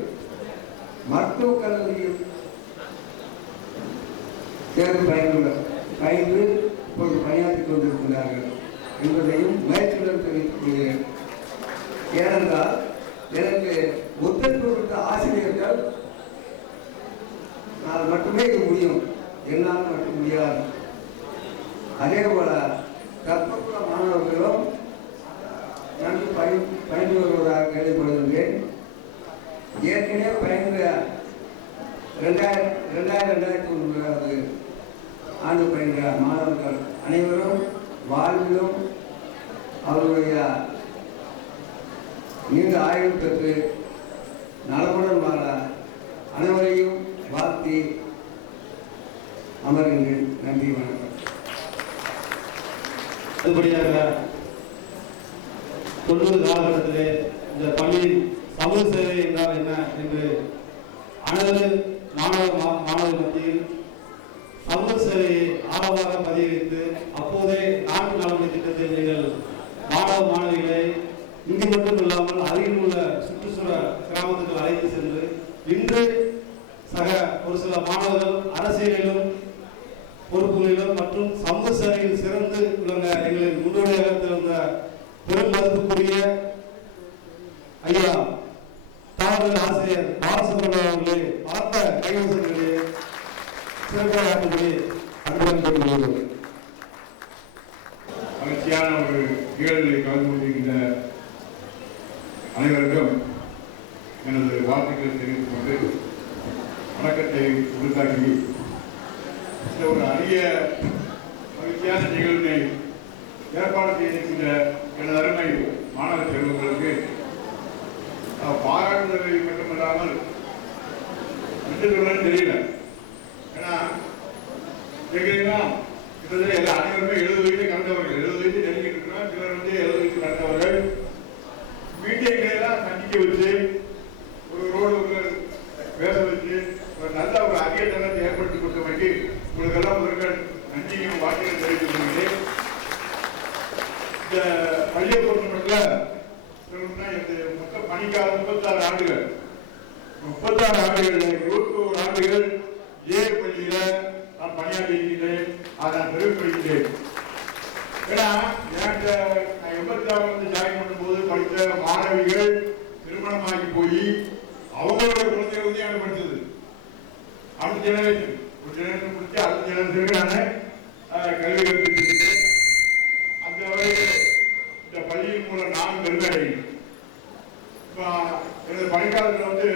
மருத்துவக் கல்லூரியில் சேர்ந்து பயின்று இப்போது பணியாற்றிக் கொண்டிருக்கிறார்கள் என்பதையும் மகிழ்ச்சியுடன் தெரிவித்துக் கொள்கிறேன். ஏனென்றால் எனக்கு ஒத்துழைப்பு கொடுத்த ஆசிரியர்கள் நான் மட்டுமே இது முடியும், என்னால் மட்டும் முடியாது. அதே போல தற்போதுள்ள மாணவர்களும் நன்கு பயின்று வருவதாக கேள்விப்படுகின்றேன். ஏற்கனவே பயின்ற 2000-2001 ஆண்டு பயின்ற மாணவர்கள் அனைவரும் வாழ்விலும் அவர்களுடைய நீண்ட ஆய்வு பெற்று நலமுடன் வாழ அனைவரையும் வாழ்த்தி நன்றி, வணக்கம். அதுபடியாக 90 காலகட்டத்திலே இந்த பள்ளியில் சமூக சேவை என்றால் என்ன என்று அனைத்து மாணவர் மத்தியில் சமூக சேவையை ஆழமாக பதிய வைத்து அப்போதே நாட்டு நலமை திட்டத்தில் நீங்கள் மாணவிகளை இங்கு மட்டும் இல்லாமல் அருகில் உள்ள சுற்றுச்சூழல் கிராமத்துக்கு அழைத்து சென்று இன்று சக ஒரு சில மாணவர்கள் அரசியலிலும் பொறுப்புகளிலும் மற்றும் சமூக சேவையில் சிறந்து விளங்க எங்களின் முன்னோடியாக திறந்த பெரும் மதிப்புக்குரிய ஐயா தாவல் ஆசிரியர் பாலசுப்ரமணியம் அவர்களே பார்த்த கைவசங்களே சிறப்பாகபடி அன்புடன் கொள்கிறோம். மகிழ்ச்சியான ஒரு நிகழ்வுகளை கலந்து கொண்டிருக்கின்ற அனைவருக்கும் எனது வாழ்த்துக்களை தெரிவித்துக் கொண்டு வணக்கத்தை உறுத்தாக்கி இந்த ஒரு அரிய மகிழ்ச்சியான நிகழ்வினை ஏற்பாடு செய்திருக்கின்ற எனது அருமை மாணவ செல்வங்களுக்கு பாராட்டுதலை மட்டுமல்லாமல் விட்டுகளுடன் தெரியல. ஏன்னா கேட்குறீங்களா, கிட்டத்தட்ட எல்லா அனைவருமே 70 வயசு கடந்தவர்கள், 70 வயசு நெருங்கிட்டு இருக்கிறோம். சிலர் 70 வயசு கடந்தவர்கள். மீட்டிங்கெல்லாம் சந்திக்க வச்சு ஒரு ரோடு பேச வச்சு ஒரு நல்ல ஒரு அரிய தளத்தை ஏற்படுத்தி கொடுத்தமைக்கு உங்களுக்கெல்லாம் முதல்கள் நன்றியும் வாழ்க்கையை தெரிவித்துக் கொள்கிறேன். இந்த பள்ளியை பொறுத்தமட்டில் சொல்லணும்னா எனக்கு மொத்த பணிக்காலம் 36 ஆண்டுகள். 36 ஆண்டுகள் 21 ஆண்டுகள் ஏ பள்ளியில நான் பணியாற்றி இருக்கிறேன். அதை நான் தெரிவிப்படுகிறேன். ஏன்னா நான் 86 ஜாயின் பண்ணும்போது படித்த மாணவிகள் திருமணமாகி போய் அவங்களோட குழந்தைகள் வந்து எனக்கு படித்தது. அடுத்த ஜெனரேஷன் ஒரு ஜெனரேஷன் முடிச்சு அடுத்த ஜெனரேஷனுக்கு நான் கல்வி கற்பித்திருக்கேன். அந்த வகையில் இந்த பள்ளியின் மூலம் நான் பெருமை அடைகிறேன். இப்போ எனது பணிக்காலத்தில் வந்து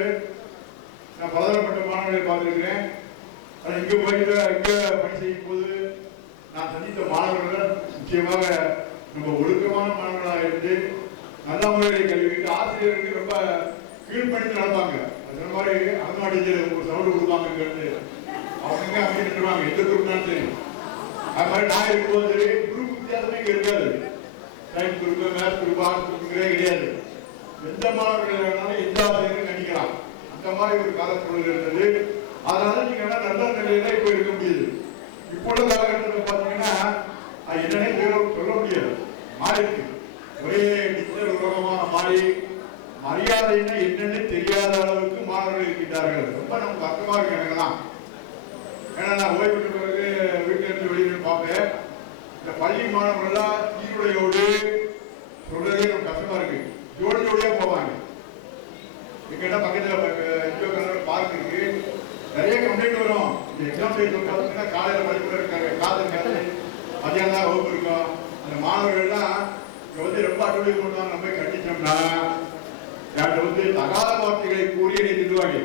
நான் பலதரப்பட்ட மாணவர்களை பார்த்துருக்கிறேன். ஆனால் இங்கே போயிட்டு இங்கே பணி செய்யும் போது நான் சந்தித்த மாணவர்கள் நிச்சயமாக ரொம்ப ஒழுக்கமான மாணவர்களாக இருந்து நல்ல முறையில் கல்விக்கு ஆசிரியருக்கு ரொம்ப கீழ்படுத்தி நடப்பாங்க. அந்த மாதிரி அங்கன்வாடி ஒரு சவுண்டு கொடுப்பாங்க, அவங்க அப்படி நின்றுவாங்க, எந்த குரூப்னாலும் சரி. அது மாதிரி நான் இருக்கும்போது சரி குரூப் வித்தியாசமே இங்கே இருக்காது. Science group, maths group, arts குரூப்புங்கிறே கிடையாது. எந்த மாணவர்கள் வேணாலும் எந்த ஆசிரியரும் நினைக்கலாம். அந்த மாதிரி ஒரு காலச்சூழல் இருந்தது. அதனால நீங்க நல்ல நிலையில இப்ப இருக்க முடியுது. இப்போ உள்ள காலகட்டத்தில் பார்த்தீங்கன்னா என்னன்னே சொல்ல முடியாது, மாறிருக்கு. ஒரே டிஜிட்டல் உலகமான மாறி மரியாதைன்னா என்னன்னு தெரியாத அளவுக்கு மாணவர்கள் இருக்கின்றார்கள். ரொம்ப நமக்கு அர்த்தமா இருக்கு எனக்குதான். ஏன்னா நான் ஓய்வு பெற்ற பிறகு வீட்டில இருந்து வெளியே பார்ப்பேன். இந்த பள்ளி மாணவர்கள்லாம் சீருடையோடு சொல்றதே ரொம்ப கஷ்டமா இருக்கு. ஜோடி ஜோடியா போவாங்க. எங்கிட்ட பக்கத்துல பார்க் இருக்கு. நிறைய கம்ப்ளைண்ட் வரும். எக்ஸாம் பார்த்தீங்கன்னா காலையில படிப்புல இருக்காங்க, காதல் மதியானம் தான் வகுப்பு இருக்கும். அந்த மாணவர்கள்லாம் வந்து ரொம்ப அட்டுவலி கொண்டு நம்ம போய் கண்டிச்சோம்னா என்கிட்ட வந்து தகாத வார்த்தைகளை கூறி என்னை திட்டுவாங்க.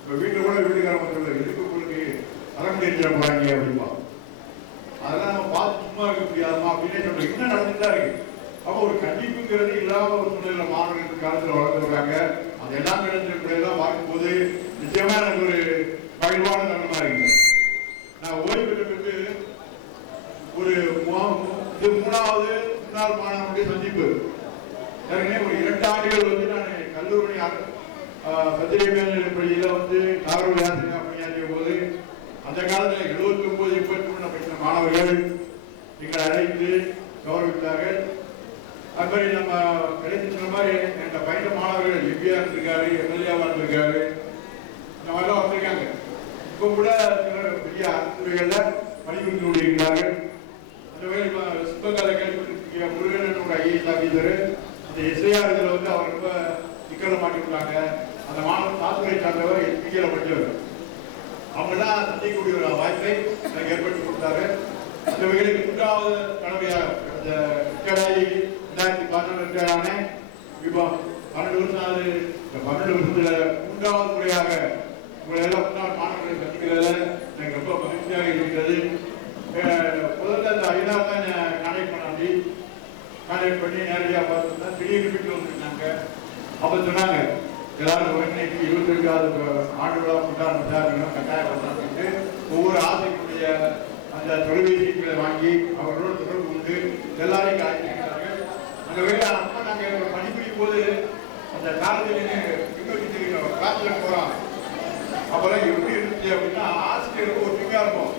இப்போ வீட்டில் கூட வீட்டுக்காரங்க சொல்லுவாங்க, எதுக்கு உங்களுக்கு அறம் தெரிஞ்சிட போறாங்க அப்படின்பா. அதெல்லாம் நம்ம பார்த்து சும்மா இருக்க முடியாதுமா அப்படின்னே சொல்றோம். இன்னும் நடந்துட்டு தான் இருக்கு. அப்போ ஒரு கண்டிப்புங்கிறது இல்லாம ஒரு சூழ்நிலை மாணவர்கள் காலத்தில் வளர்ந்து வர்றாங்க. அது எல்லாம் கிடைச்சிருக்கிறதெல்லாம் பார்க்கும்போது நிச்சயமா எனக்கு ஒரு மகிழ்வான தருணமா இருக்கு. நான் ஓய்வு பெற்ற பிறகு ஒரு மூணாவது முன்னாள் மாணவனுடைய சந்திப்பு. ஏற்கனவே ஒரு 2 ஆண்டுகள் வந்து நான் கல்லூரி பத்திரிகை மேல்நிலை பள்ளியில வந்து நாகர்கோவில் ஆசிரியர் பணியாற்றிய போது அந்த காலத்தில் 79, 83 படித்த மாணவர்கள் எங்களை அழைத்து கௌரவித்தார்கள். அது மாதிரி நம்ம கடைசி சொன்ன மாதிரி எங்க பயின்ற மாணவர்கள் எம்பியா இருந்திருக்காரு, எம்எல்ஏவா இருந்திருக்காரு, இந்த மாதிரிலாம் வந்திருக்காங்க. இப்போ கூட சிலர் பெரிய துறைகள்ல பணிபுரிந்து கொண்டிருக்கிறார்கள். அந்த வகையில் சிப்பங்கால கேள்விப்பட்டிருக்க முருகன் ஒரு ஐஏஎஸ் ஆபீசர் அந்த எஸ்ஐஆர் இதில் வந்து அவர் ரொம்ப சிக்கலை மாட்டிவிட்டாங்க. அந்த மாணவர் தாத்துறை சார்ந்தவர் எஸ்பிசியில் படித்தவர். அவங்கெல்லாம் சந்திக்கக்கூடிய ஒரு வாய்ப்பை எனக்கு ஏற்படுத்தி கொடுத்தாரு. அந்த வகையில் 3வது கடமையாக அந்த ரிட்டையர்டாகி 2014 ரிட்டையர்டான இப்போ 12 வருஷம் ஆகுது. இந்த 12 வருஷத்துல 3வது முறையாக உங்களை எல்லாம் முன்னாள் மாணவர்களை சந்திக்கிறதுல எனக்கு ரொம்ப மகிழ்ச்சியாக இருக்கிறது. முதல்ல அந்த ஐநாள் தான் கான்டாக்ட் பண்ணி நேரடியாக பார்த்துருந்தா திடீர்னு வீட்டில் வந்துருந்தாங்க. அப்போ சொன்னாங்க எல்லாரும் ஒருங்கிணைக்கு 22வது ஆண்டு விழா கொண்டாடுறதா கட்டாயம் வரலாம்னு ஒவ்வொரு ஆசைக்குரிய அந்த தொலைபேசிகளை வாங்கி அவர்களோடு தொடர்பு கொண்டு எல்லாரையும் காட்டியிருக்கிறார்கள். அந்த வேலை அப்போ நாங்கள் பணிபுரியும் போது அந்த காலத்தில் பின்னோக்கி தெரியும் கிளாஸில் போகிறோம். அப்போல்லாம் எப்படி இருந்துச்சு அப்படின்னா ஆசிரியருக்கு ஒற்றுமையாக இருக்கும்.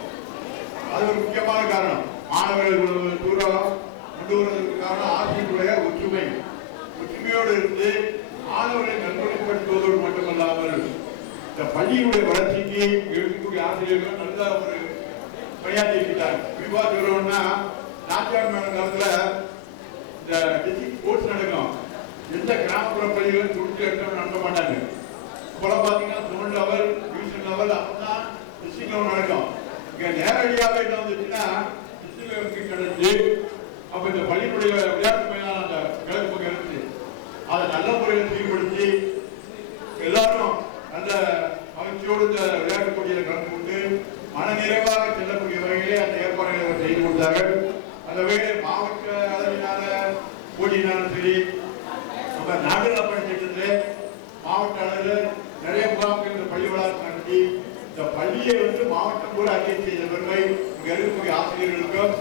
அது ஒரு முக்கியமான காரணம். மாணவர்கள் தூரம் கொண்டு வருவதற்கு காரணம் ஆசிரியர்களுடைய ஒற்றுமையோடு இருந்து மாணவர்களை நல்வழிப்படுத்துவதோடு மட்டுமல்லாமல் இந்த பள்ளியினுடைய வளர்ச்சிக்கு இருக்கக்கூடிய ஆசிரியர்கள் நல்ல ஒரு பணியாற்றிருக்கிறார். குறிப்பாக சொல்லணும்னா நாச்சியார் மேடம் காலத்தில் இந்த டிஸ்ட்ரிக்ட் ஸ்போர்ட்ஸ் நடக்கும். எந்த கிராமப்புற பள்ளிகளும் துணிச்சு எடுத்து நடத்த மாட்டாங்க. இப்போலாம் பார்த்தீங்கன்னா ஜோன் லெவல், டிவிஷன் லெவல், அப்பதான் டிஸ்ட்ரிக்ட் லெவல் நடக்கும். இங்கே நேரடியாக என்ன வந்துச்சுன்னா டிஸ்ட்ரிக்ட் லெவலுக்கு கிடைச்சி அப்போ இந்த பள்ளியினுடைய விளையாட்டு மைதானம் அந்த கிழக்கு பக்கம் இருந்துச்சு. அதை நல்ல முறையில் சீர்படுத்தி எல்லாரும் அந்த மகிழ்ச்சியோடு இந்த விளையாட்டு போட்டியில் கலந்து கொண்டு மனநிறைவாக செல்லக்கூடிய வகையிலே அந்த ஏற்பாடுகளை செய்து கொடுத்தார்கள். அந்த வகையில் மாவட்ட அளவிலான போட்டியினாலும் சரி, நம்ம நாடுநல பணித்திட்டத்தில் மாவட்ட அளவில் நிறைய முகாம்கள் இந்த பள்ளி வளாகத்தில் நடத்தி இந்த பள்ளியை மாவட்டம் கூட அறிக்கை செய்த பெருமை இங்கே இருக்கக்கூடிய ஆசிரியர்களுக்கும்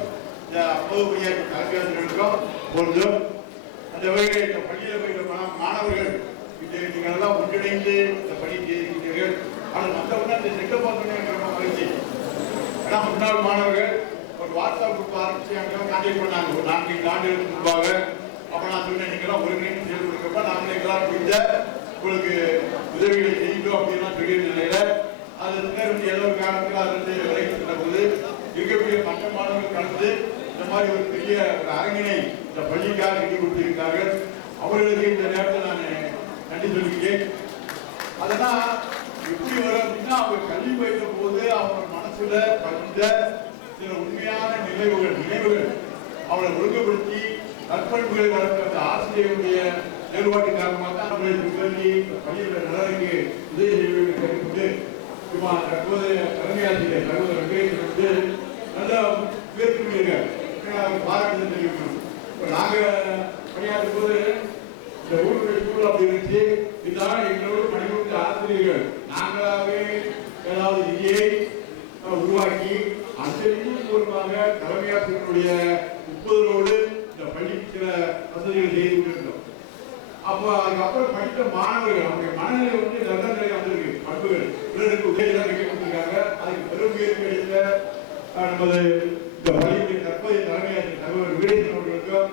இந்த 50 பணியாற்ற தலைமையாளர்களுக்கும் பொருந்தும். அந்த வகையில் இந்த பள்ளியில் போயிட்ட மாணவர்கள் நீங்கள் எல்லாம் ஒன்றிணைந்து இந்த பணி செய்திருக்கிறீர்கள். ஆனால் மற்றவங்க இந்த செங்கப்பாத்திர மகிழ்ச்சி. ஏன்னா முன்னாள் மாணவர்கள் ஒரு வாட்ஸ்அப் குரூப் ஆரம்பிச்சு அங்கே கான்டாக்ட் பண்ணாங்க ஒரு 4-5 ஆண்டுகளுக்கு முன்பாக. அப்போ நான் சொன்னேன், நீங்களாம் ஒருங்கிணைந்து செயல் கொடுக்கப்ப நாங்கள் எங்களால் முடிந்த உங்களுக்கு உதவிகளை செய்தோம் அப்படின்லாம் சொல்லியிருந்த நிலையில அது சிலர் ஏதோ ஒரு காரணத்தில் அதிலிருந்து விலகி சென்ற போது இருக்கக்கூடிய மற்ற மாணவர்கள் கலந்து இந்த மாதிரி ஒரு பெரிய ஒரு அரங்கினை இந்த பள்ளிக்காக கட்டி கொடுத்திருக்கிறார்கள். அவர்களுக்கு இந்த நேரத்தில் நான் நன்றி சொல்கிறேன். அதெல்லாம் எப்படி வரும் அப்படின்னா அவங்க கல்வி பயின்ற போது அவங்க மனசுல பதிந்த சில உண்மையான நினைவுகள் அவளை ஒழுங்குபடுத்தி நற்பண்புகளை வளர்த்த அந்த ஆசிரியருடைய செயல்பாட்டு காரணமாக தான் நம்மளை சொல்லி பள்ளியோட நலனுக்கு உதவி செய்ய கேட்டுக்கொண்டு சும்மா தற்போதைய தலைமை ஆசிரியர் தகவல் வெங்கடேசன் நல்ல பேர் பாராட்டு தெரிவிக்கணும். இப்போ நாங்கள் பணியாற்றும் போது இந்த ஊருக்கு ஸ்கூல் அப்படி இருந்துச்சு. இதுதான் எங்களோடு பணிபுரிந்த ஆசிரியர்கள் நாங்களாகவே ஏதாவது நிதியை உருவாக்கி அந்த நிதி மூலமாக தலைமை ஆசிரியர்களுடைய ஒப்புதலோடு இந்த பள்ளிக்கு சில வசதிகளை செய்து கொண்டிருந்தோம். அப்போ அதுக்கப்புறம் படித்த மாணவர்கள் அவங்களுடைய மனநிலை நல்ல நிலையில் வந்திருக்கு. பண்புகள் பிறருக்கு உதவிதான் வைக்க கொடுத்துருக்காங்க. அதுக்கு பெரும் முயற்சி கிடைத்த நமது இந்த பள்ளியுடைய தற்போதைய தலைமை ஆசிரியர் தகவல் வெங்கடேசன் அவர்களுக்கும்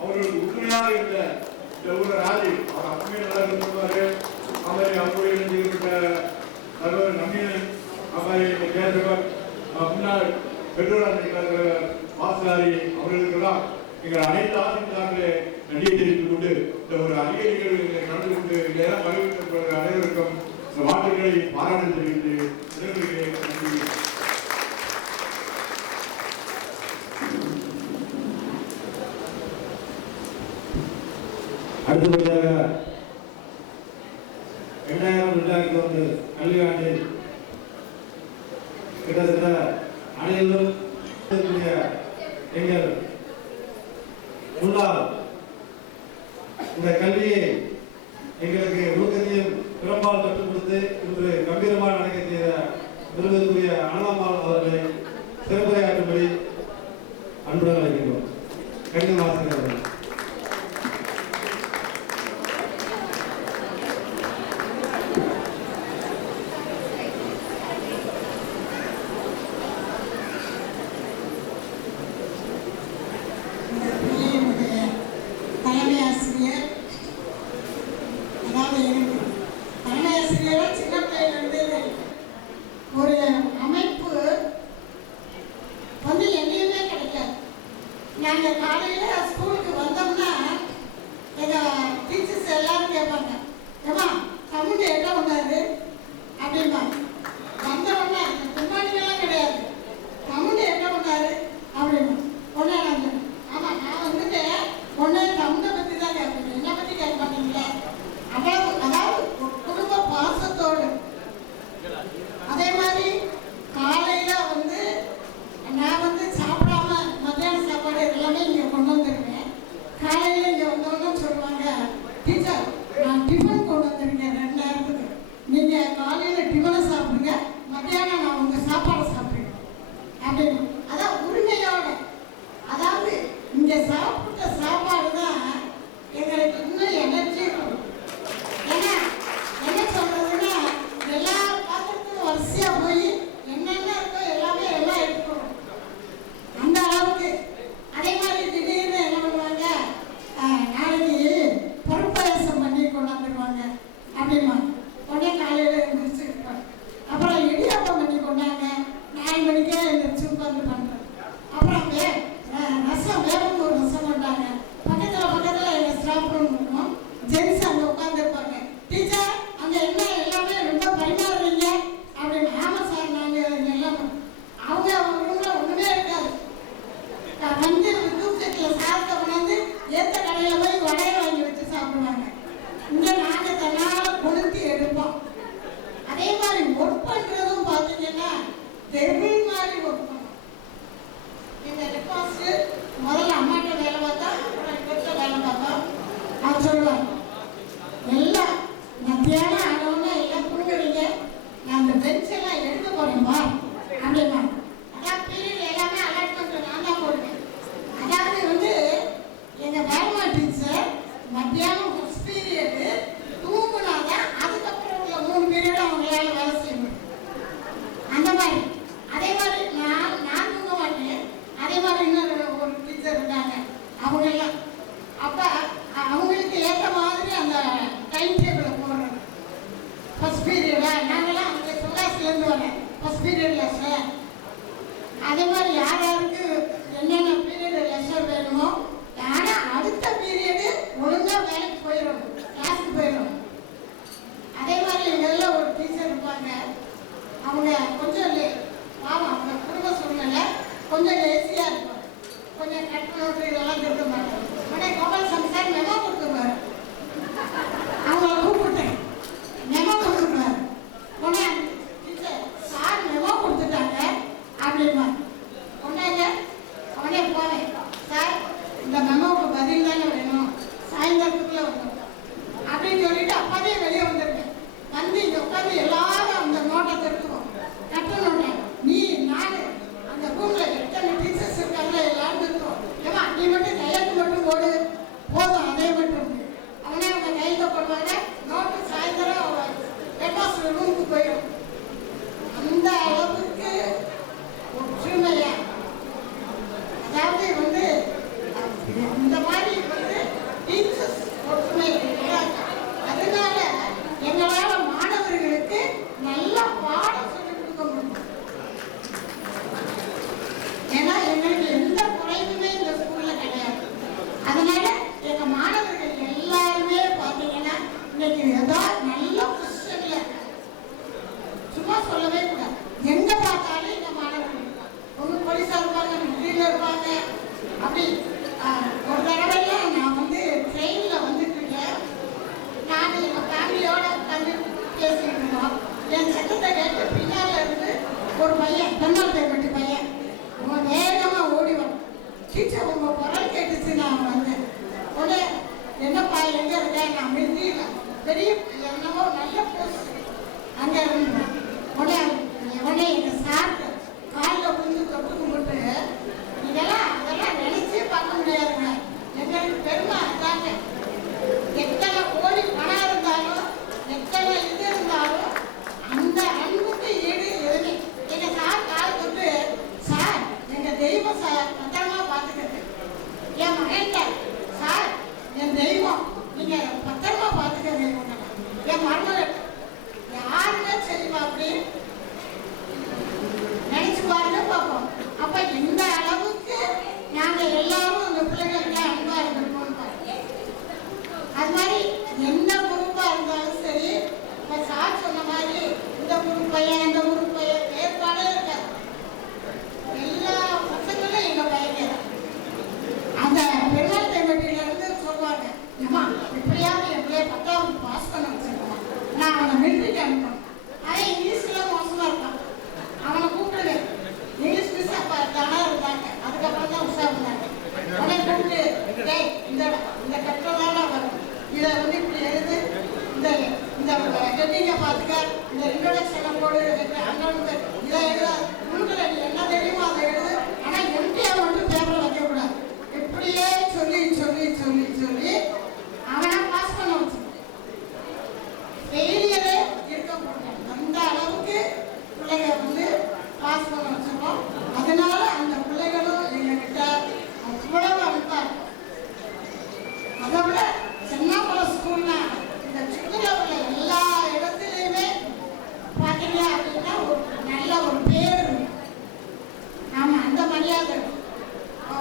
அவர்களுக்கு உண்மையாக இருந்த ஒரு ராஜி அவர் அப்பவே நல்லா இருந்திருப்பாரு. அவரை அவருடைய ஈடுபட்ட தலைவர் நம்மீனன் அவரை கேட்டவர் முன்னாள் பெற்றோர் வாசலாரி அவர்களுக்கெல்லாம் எங்கள் அனைத்து ஆசிரியர்களே நன்றியை தெரிவித்துக் கொண்டு இந்த ஒரு அரிய நிகழ்வு நடந்து கொண்டு இதெல்லாம் வரவேற்ற அனைவருக்கும் இந்த வாழ்த்துக்களை பாராட்டு தெரிவித்து நன்றி. அடுத்தபடியாக 2000-2001 கல்வியாண்டில் கிட்டத்தட்ட அனைவரும் எங்கள் முன்னாள் இந்த கல்வியை எங்களுக்கு ஊக்கத்தையும் பிறப்பால் கற்றுக் கொடுத்து இன்று கம்பீரமாக நடக்க செய்த விருதுக்குரிய அனந்தம்மாள் அவர்களை சிறப்புரையாற்றும்படி அன்புடன் அழைக்கின்றோம். கணித ஆசிரியர் அவர்கள். ஒரு அமைப்பு வந்து எங்கேயுமே கிடைக்காது. நாங்கள் காலையில் ஸ்கூலுக்கு வந்தோம்னா எங்கள் டீச்சர்ஸ் எல்லாரும் கேட்பாங்க, ஏமா தமிழ் என்ன பண்ணாரு அப்படின்பாங்க. வந்தவொடனே முன்னாடியெல்லாம் கிடையாது, தமிழ் என்ன பண்ணாரு அப்படின்னு ஒன்றே நான் ஆமாம் நான் வந்துட்டு ஒன்றே தமிழை பற்றி தான் கேட்பேன், என்னை பற்றி கேட்க மாட்டீங்களா. அதாவது குடும்ப பாசத்தோடு. அதே மாதிரி காலையில் வந்து நான் வந்து சாப்பிடாம மத்தியான சாப்பாடு எல்லாமே இங்கே கொண்டு வந்துருக்கேன். காலையில் இங்கே வந்தோன்னு சொல்லுவாங்க, டீச்சர் நான் டிஃபன் கொண்டு வந்துருக்கேன் 2 நேரத்துக்கு, நீங்கள் காலையில் டிஃபனை சாப்பிடுங்க, மத்தியானம் நான் உங்கள் சாப்பாடை சாப்பிடுங்க அப்படின்னு. ஒர்க் பண்ணுறதும் பார்த்தீங்கன்னா டெபிள் மாதிரி ஒர்க் பண்ணும். இந்த டெபாசிட் முதல்ல அம்மாட்ட வேலை பார்த்தா அப்புறம் இவர்கிட்ட வேலை பார்த்தோம். அது சொல்லுவாங்க எல்லாம் மத்தியானம் ஆனவொன்னே எல்லாம் கொடுக்குறீங்க, நான் அந்த பென்ஷெல்லாம் எடுக்க போகிறேன்பா அப்படின்னா. அதான் பீரியட் எல்லாமே அலாட்மெண்ட் நான் தான் போடுவேன். அதாவது எங்கள் வேலைமா டீச்சர் மத்தியானம் ஃபஸ்ட் பீரியடு தூங்குனாதான் அதுக்கப்புறம் உள்ள 3 பீரியட் அவங்களால வேலை செய்ய முடியும். அந்த மாதிரி அதே மாதிரி நான் தூங்க மாட்டேன். அதே மாதிரி இன்னொரு ஒரு டீச்சர் இருக்காங்க, அவங்கெல்லாம் அப்போ அவங்களுக்கு ஏற்ற மாதிரி அந்த டைம் டேபிளை போடுறது. ஃபஸ்ட் பீரியடா நாங்களாம் அந்த சுகாசிலேருந்து வரேன் ஃபஸ்ட் பீரியட் லெசர். அதே மாதிரி யார் யாருக்கு என்னென்ன பீரியட் லெசர் வேணுமோ, ஆனால் அடுத்த பீரியடு ஒழுங்காக வேலைக்கு போயிடணும், கிளாஸுக்கு போயிடணும். அதே மாதிரி எங்கெல்லாம் ஒரு டீச்சர் இருப்பாங்க, அவங்க கொஞ்சம் பாவம், அவங்க குடும்ப சூழ்நிலை கொஞ்சம் லேசியாக இருப்பாங்க, கொஞ்சம் கட்டணம் இதெல்லாம் கொடுக்க மாட்டாங்க. உடனே கோபால் சார் மெமோ கொடுத்துருவாரு. அவங்கள கூப்பிட்டேன், மெமோ கொடுத்துருவாரு. உடனே டீச்சர் சார் மெமோ கொடுத்துட்டாங்க அப்படின்னா உடனே போனேன், சார் இந்த மெமோவுக்கு பதில் தானே வேணும், சாயந்தரத்துக்குள்ளே வரணும் அப்படின்னு சொல்லிட்டு அப்போதே வெளியே வந்துருக்கேன். வந்து இங்கே உட்காந்து எல்லாரும் அந்த நோட்டை திருத்துவோம், கட்ட நோட்டை. நீ நான் அந்த ரூமில் எத்தனை டீச்சர்ஸ் இருக்காங்களோ எல்லாரும் திருத்துவோம். ஏமா நீ மட்டும் கையெழுத்து மட்டும் போடு போதும், அதே மட்டும் அவனே அவங்க கையில் போடுவாங்க. நோட்டு சாயந்தரம் ஹெட்மாஸ்டர் ரூமுக்கு போயிடும். அந்த அளவுக்கு ஒற்றுமையா, அதாவது இந்த மாதிரி டீச்சர்ஸ் ஒற்றுமை. அதனால எங்களால் மாணவர்களுக்கு நல்ல பாடம் சொல்லிக் கொடுக்க முடியும். ஏன்னா எங்களுக்கு எந்த குறைவுமே இந்த ஸ்கூல்ல கிடையாது. அதனால எங்க மாணவர்கள் எல்லாருமே பார்த்தீங்கன்னா இன்னைக்கு ஏதாவது நல்ல பொசிஷன்ல சும்மா சொல்லவே கூடாது. எங்க பார்த்தாலும் எங்க மாணவர்கள் ஒன்று போலீஸா இருப்பாங்க, மிலிட்டரியில இருப்பாங்க. அப்படி ஒரு தடவைலாம் நான் ட்ரெயின்ல வந்துட்டு இருக்கேன். நான் எங்கள் ஃபேமிலியோட உட்காந்து பேசிக்கிட்டு இருந்தோம். என் சத்தத்தை கேட்டு பின்னால இருந்து ஒரு பையன், தென்னாலிப்பட்டி பையன், அவன் வேகமாக ஓடி வரும். டீச்சர் உங்கள் குரல் கேட்டுச்சு, நான் வந்தேன். உடனே என்னப்பா எங்கே இருக்கேன், நான் மில்ட்ரியில் பெரிய என்னவோ நல்ல போஸ்ட் அங்கே இருந்தேன். உடனே எங்கள் சாப்பிட்டு காலில் விழுந்து தொட்டு கும்பிட்டு, அதெல்லாம் நினைச்சே பார்க்க முடியாதுங்க, எங்களுக்கு பெருமை அதாங்க. எத்தனை கோடி பணம் இருந்தாலும் எத்தனை இது இருந்தாலும் அந்த அன்புக்கு ஈடு எதுவுமே. எங்க சார் கால் தொட்டு, சார் எங்க தெய்வம் சார் பத்திரமா பார்த்துக்கிறது. என் மகன் சார் என் தெய்வம், நீங்க பத்திரமா பார்த்துக்கிறது. என் மருமகள் யாருமே செய்வா அப்படி நினைச்சு பாருங்க பார்ப்போம். அப்ப இந்த அளவுக்கு நாங்க எல்லாரும் அந்த பிள்ளைகளுக்கு அன்பா இருக்கணும்னு பாருங்க. அது மாதிரி எந்த குரூப்பா இருந்தாலும் சரி, இப்ப சார் சொன்ன மாதிரி இந்த குரூப் பையன் இந்த குரூப் பையன் வேறுபாடே இருக்காது. எல்லா பசங்களும் எங்க பையன். அந்த பெருமாள் தேவட்டியில இருந்து சொல்லுவாங்க, ஏமா எப்படியாவது எப்படியே 10வது பாஸ் பண்ண வச்சிருக்கோம், நான் அவனை மிலிட்ரிக்கு அனுப்பணும். அவன் இங்கிலீஷ்ல மோசமா இருக்கான், அவனை கூப்பிடுவேன். இங்கிலீஷ் மிஸ் அப்பா தானா இருந்தாங்க, அதுக்கப்புறம் தான் உஷா இருந்தாங்க. உடனே கூப்பிட்டு, இந்த கட்டுறதான வரும், இதை இப்படி எழுது, இந்த ஹெட்டிங்கை பார்த்துக்க, இந்த இன்ட்ரோடக்ஷனை போடு, அண்ணனுக்கு இதை எழுத, உனக்கு என்ன தெரியுமோ அதை எழுது. ஆனால் எம்டிஆர் மட்டும் பேப்பரை வைக்கக்கூடாது. இப்படியே சொல்லி சொல்லி சொல்லி சொல்லி அவனை பாஸ் பண்ண வச்சு ஃபெயிலியரே இருக்கக்கூடாது. அந்த அளவுக்கு பிள்ளைங்க பாஸ் பண்ண வச்சிருக்கோம். அதனால அந்த பிள்ளைகளும் எங்ககிட்ட அவ்வளவு அனுப்பா இருக்கும். அதை விட சென்னாப்பழம் ஸ்கூல்னா இந்த சுற்றுலா உள்ள எல்லா இடத்துலையுமே பார்த்தீங்க அப்படின்னா ஒரு நல்ல ஒரு பேர் இருக்கும். நாம அந்த மரியாதை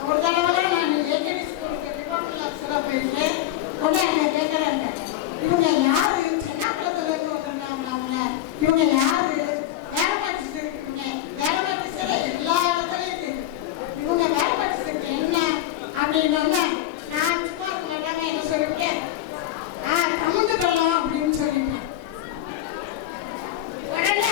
ஒரு தடவை நான் ஏகேடி ஸ்கூலுக்கு டிபார்ட்மெண்ட் ஆஃபீஸராக போயிருக்கேன். உடனே அங்கே கேட்குறாங்க, இவங்க யாரு சென்னாப்பழத்துல இருந்து வந்திருக்காங்க, இவங்க யாரு வேலை பார்த்துருக்கீங்க, வேலை பார்த்து எல்லா இடத்துலையும் தெரியும், இவங்க வேலை பார்த்துருக்கு என்ன அப்படின்னா நான் சும்மா இருக்க மாட்டாங்க. என்ன சொல்லிவிட்டேன், கமுந்து கொள்ளலாம் அப்படின்னு சொல்லிட்டேன். உடனே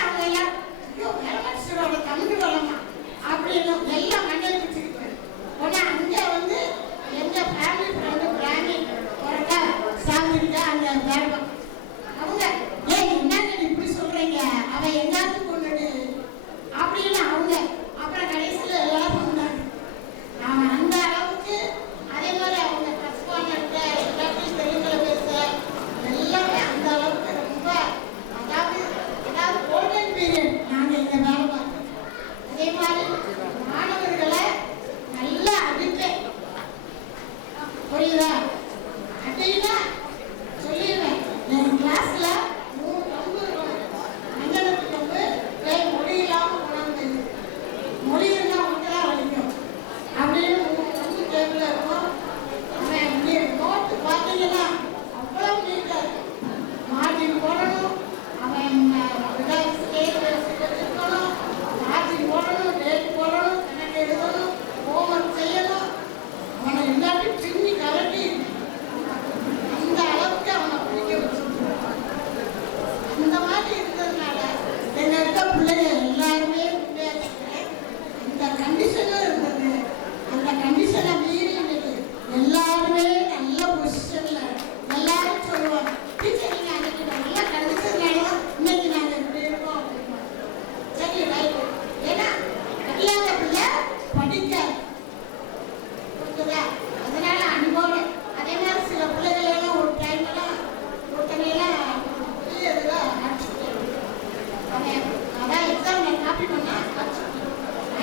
எங்காச்சும் கொண்டுட்டு அப்படின்னு அவங்க அப்புறம் கடைசியில் எல்லாரும் வந்தாங்க. அவன் அந்த அளவுக்கு அதே மாதிரி அவங்க கஷ்டமாக இருக்க எல்லாத்தையும் தெலுங்குல பேச எல்லாமே அந்த அளவுக்கு ரொம்ப அதாவது கோல்டன் பீரியட் நாங்கள் இந்த வேலை பார்த்தோம். அதே மாதிரி மாணவர்களை நல்லா அடிப்பேன், புரியுதா? அப்படின்னா சொல்லிடுவேன், என் கிளாஸ்ல 3 கம்பு இருக்கணும், மஞ்சளுக்கு கம்பு மொழி இல்லாமல் கொண்டாந்து மொழி இருந்தால் மட்டும் தான் வலிக்கும் அப்படின்னு 3 கம்பு டேபிள் இருக்கும். அவன் நோட்டு பார்த்தீங்கன்னா அவ்வளோ நீட்டாக மார்ஜின் போடணும், அவன் ஸ்டேஜ் வச்சுக்கணும், மார்ஜின் போடணும், டேட் போடணும், கணக்கு எழுதணும், ஹோம்ஒர்க் செய்யணும். அவனை எல்லாத்தையும் பின்னி கலட்டி அந்த அளவுக்கு அவனை பிடிக்க வச்சுருக்கோம். அந்த மாதிரி இருக்கிறதுனால எங்க இருக்க பிள்ளைங்க எல்லாருமே இந்த கண்டிஷனும் இருந்தது. அந்த கண்டிஷனை மீறி இன்னைக்கு எல்லாருமே நல்ல பொசிஷன்ல எல்லாரும் சொல்லுவாங்க, டீச்சர் நீங்க அன்னைக்கு நல்ல கண்டிஷன்னால இன்னைக்கு நாங்க இப்படி இருக்கோம் அப்படின்னா சரி ரைட்டு. ஏன்னா கல்யாண பிள்ளை படிக்காது, அதனால அன்போடு அதே மாதிரி சில பிள்ளைகளெல்லாம் ஒரு டைம்லாம் ஒருத்தனையெல்லாம் புரியதுல அதான் எக்ஸாம்ல காப்பி பண்ணா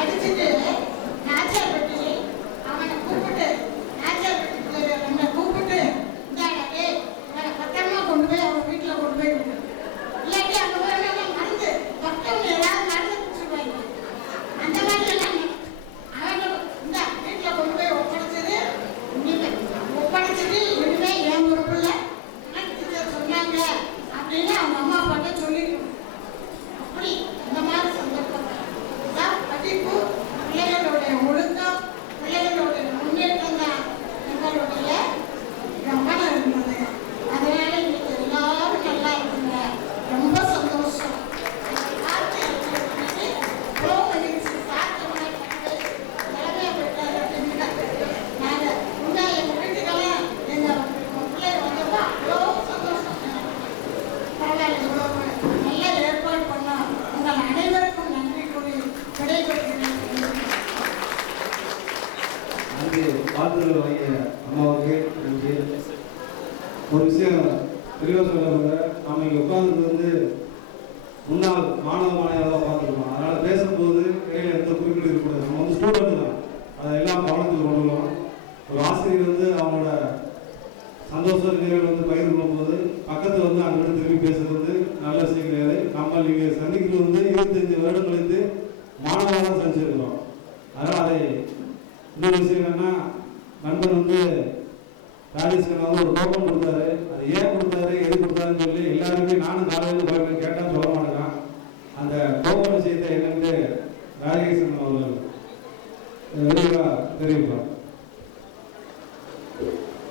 அடிச்சுட்டு நாச்சார் பெட்டி அவனை கூப்பிட்டு நாச்சார் பெட்டி பிள்ளைகளை கூப்பிட்டு இந்தாடே அவனை பத்திரமா கொண்டு போய் அவங்க வீட்டில் கொண்டு போய் விடு, இல்லாட்டி அங்கே போய் மருந்து பக்கம் ஏதாவது மருந்து குடிச்சிருவாங்க. அந்த மாதிரி எல்லாம் அவங்க இந்த வீட்டில் கொண்டு போய் ஒப்படைச்சது இனிமே என் பொறுப்பு இல்லை, சொன்னாங்க அப்படின்னு அவங்க அம்மா அப்பாட்ட சொல்லிருக்கணும். அப்படி இந்த மாதிரி சந்தர்ப்பம் படிப்பு பிள்ளைகளுடைய ஒழுக்கம் பிள்ளைகளுடைய முன்னேற்றம் தான் எங்களுடைய கவனம் இருந்தது. அதனால இன்னைக்கு எல்லாரும் நல்லா இருக்குங்க, ரொம்ப சந்தோஷம். நல்லா ஏற்பாடு பண்ண உங்கள் அனைவருக்கும் நன்றி கூறி விடைபெறுகிறேன். அங்கே வாழ்த்துக்கள் வாங்கிய அம்மாவுக்கு நன்றி. ஒரு விஷயம் தெளிவாக சொல்லுவாங்க, நம்ம இங்கே உட்கார்ந்து வந்து முன்னாள் மாணவர்களாக பார்த்துருக்கோம். அதனால் பேசும்போது கையில் எந்த குறிப்பிட்டு இருக்கக்கூடாது. நம்ம வந்து ஸ்டூடெண்ட் தான், அதை எல்லாம் கவனத்துக்கு கொண்டு வரலாம். ஒரு ஆசிரியர் வந்து அவங்களோட சந்தோஷ நிலைகள் வந்து பகிர்ந்து கொள்ளும்போது பக்கத்தில் வந்து அங்கிட்டு திரும்பி பேசுறது வந்து நல்ல விஷயம் கிடையாது. நம்ம இங்கே சந்திக்கிறது வந்து 25 வருடம் கழித்து மாணவராக சந்திச்சிருக்கிறோம். அதனால் அதை இன்னொரு விஷயம் என்னன்னா, நண்பர் வந்து ராஜேஷ் வந்து ஒரு டோக்கன் கொடுத்தாரு.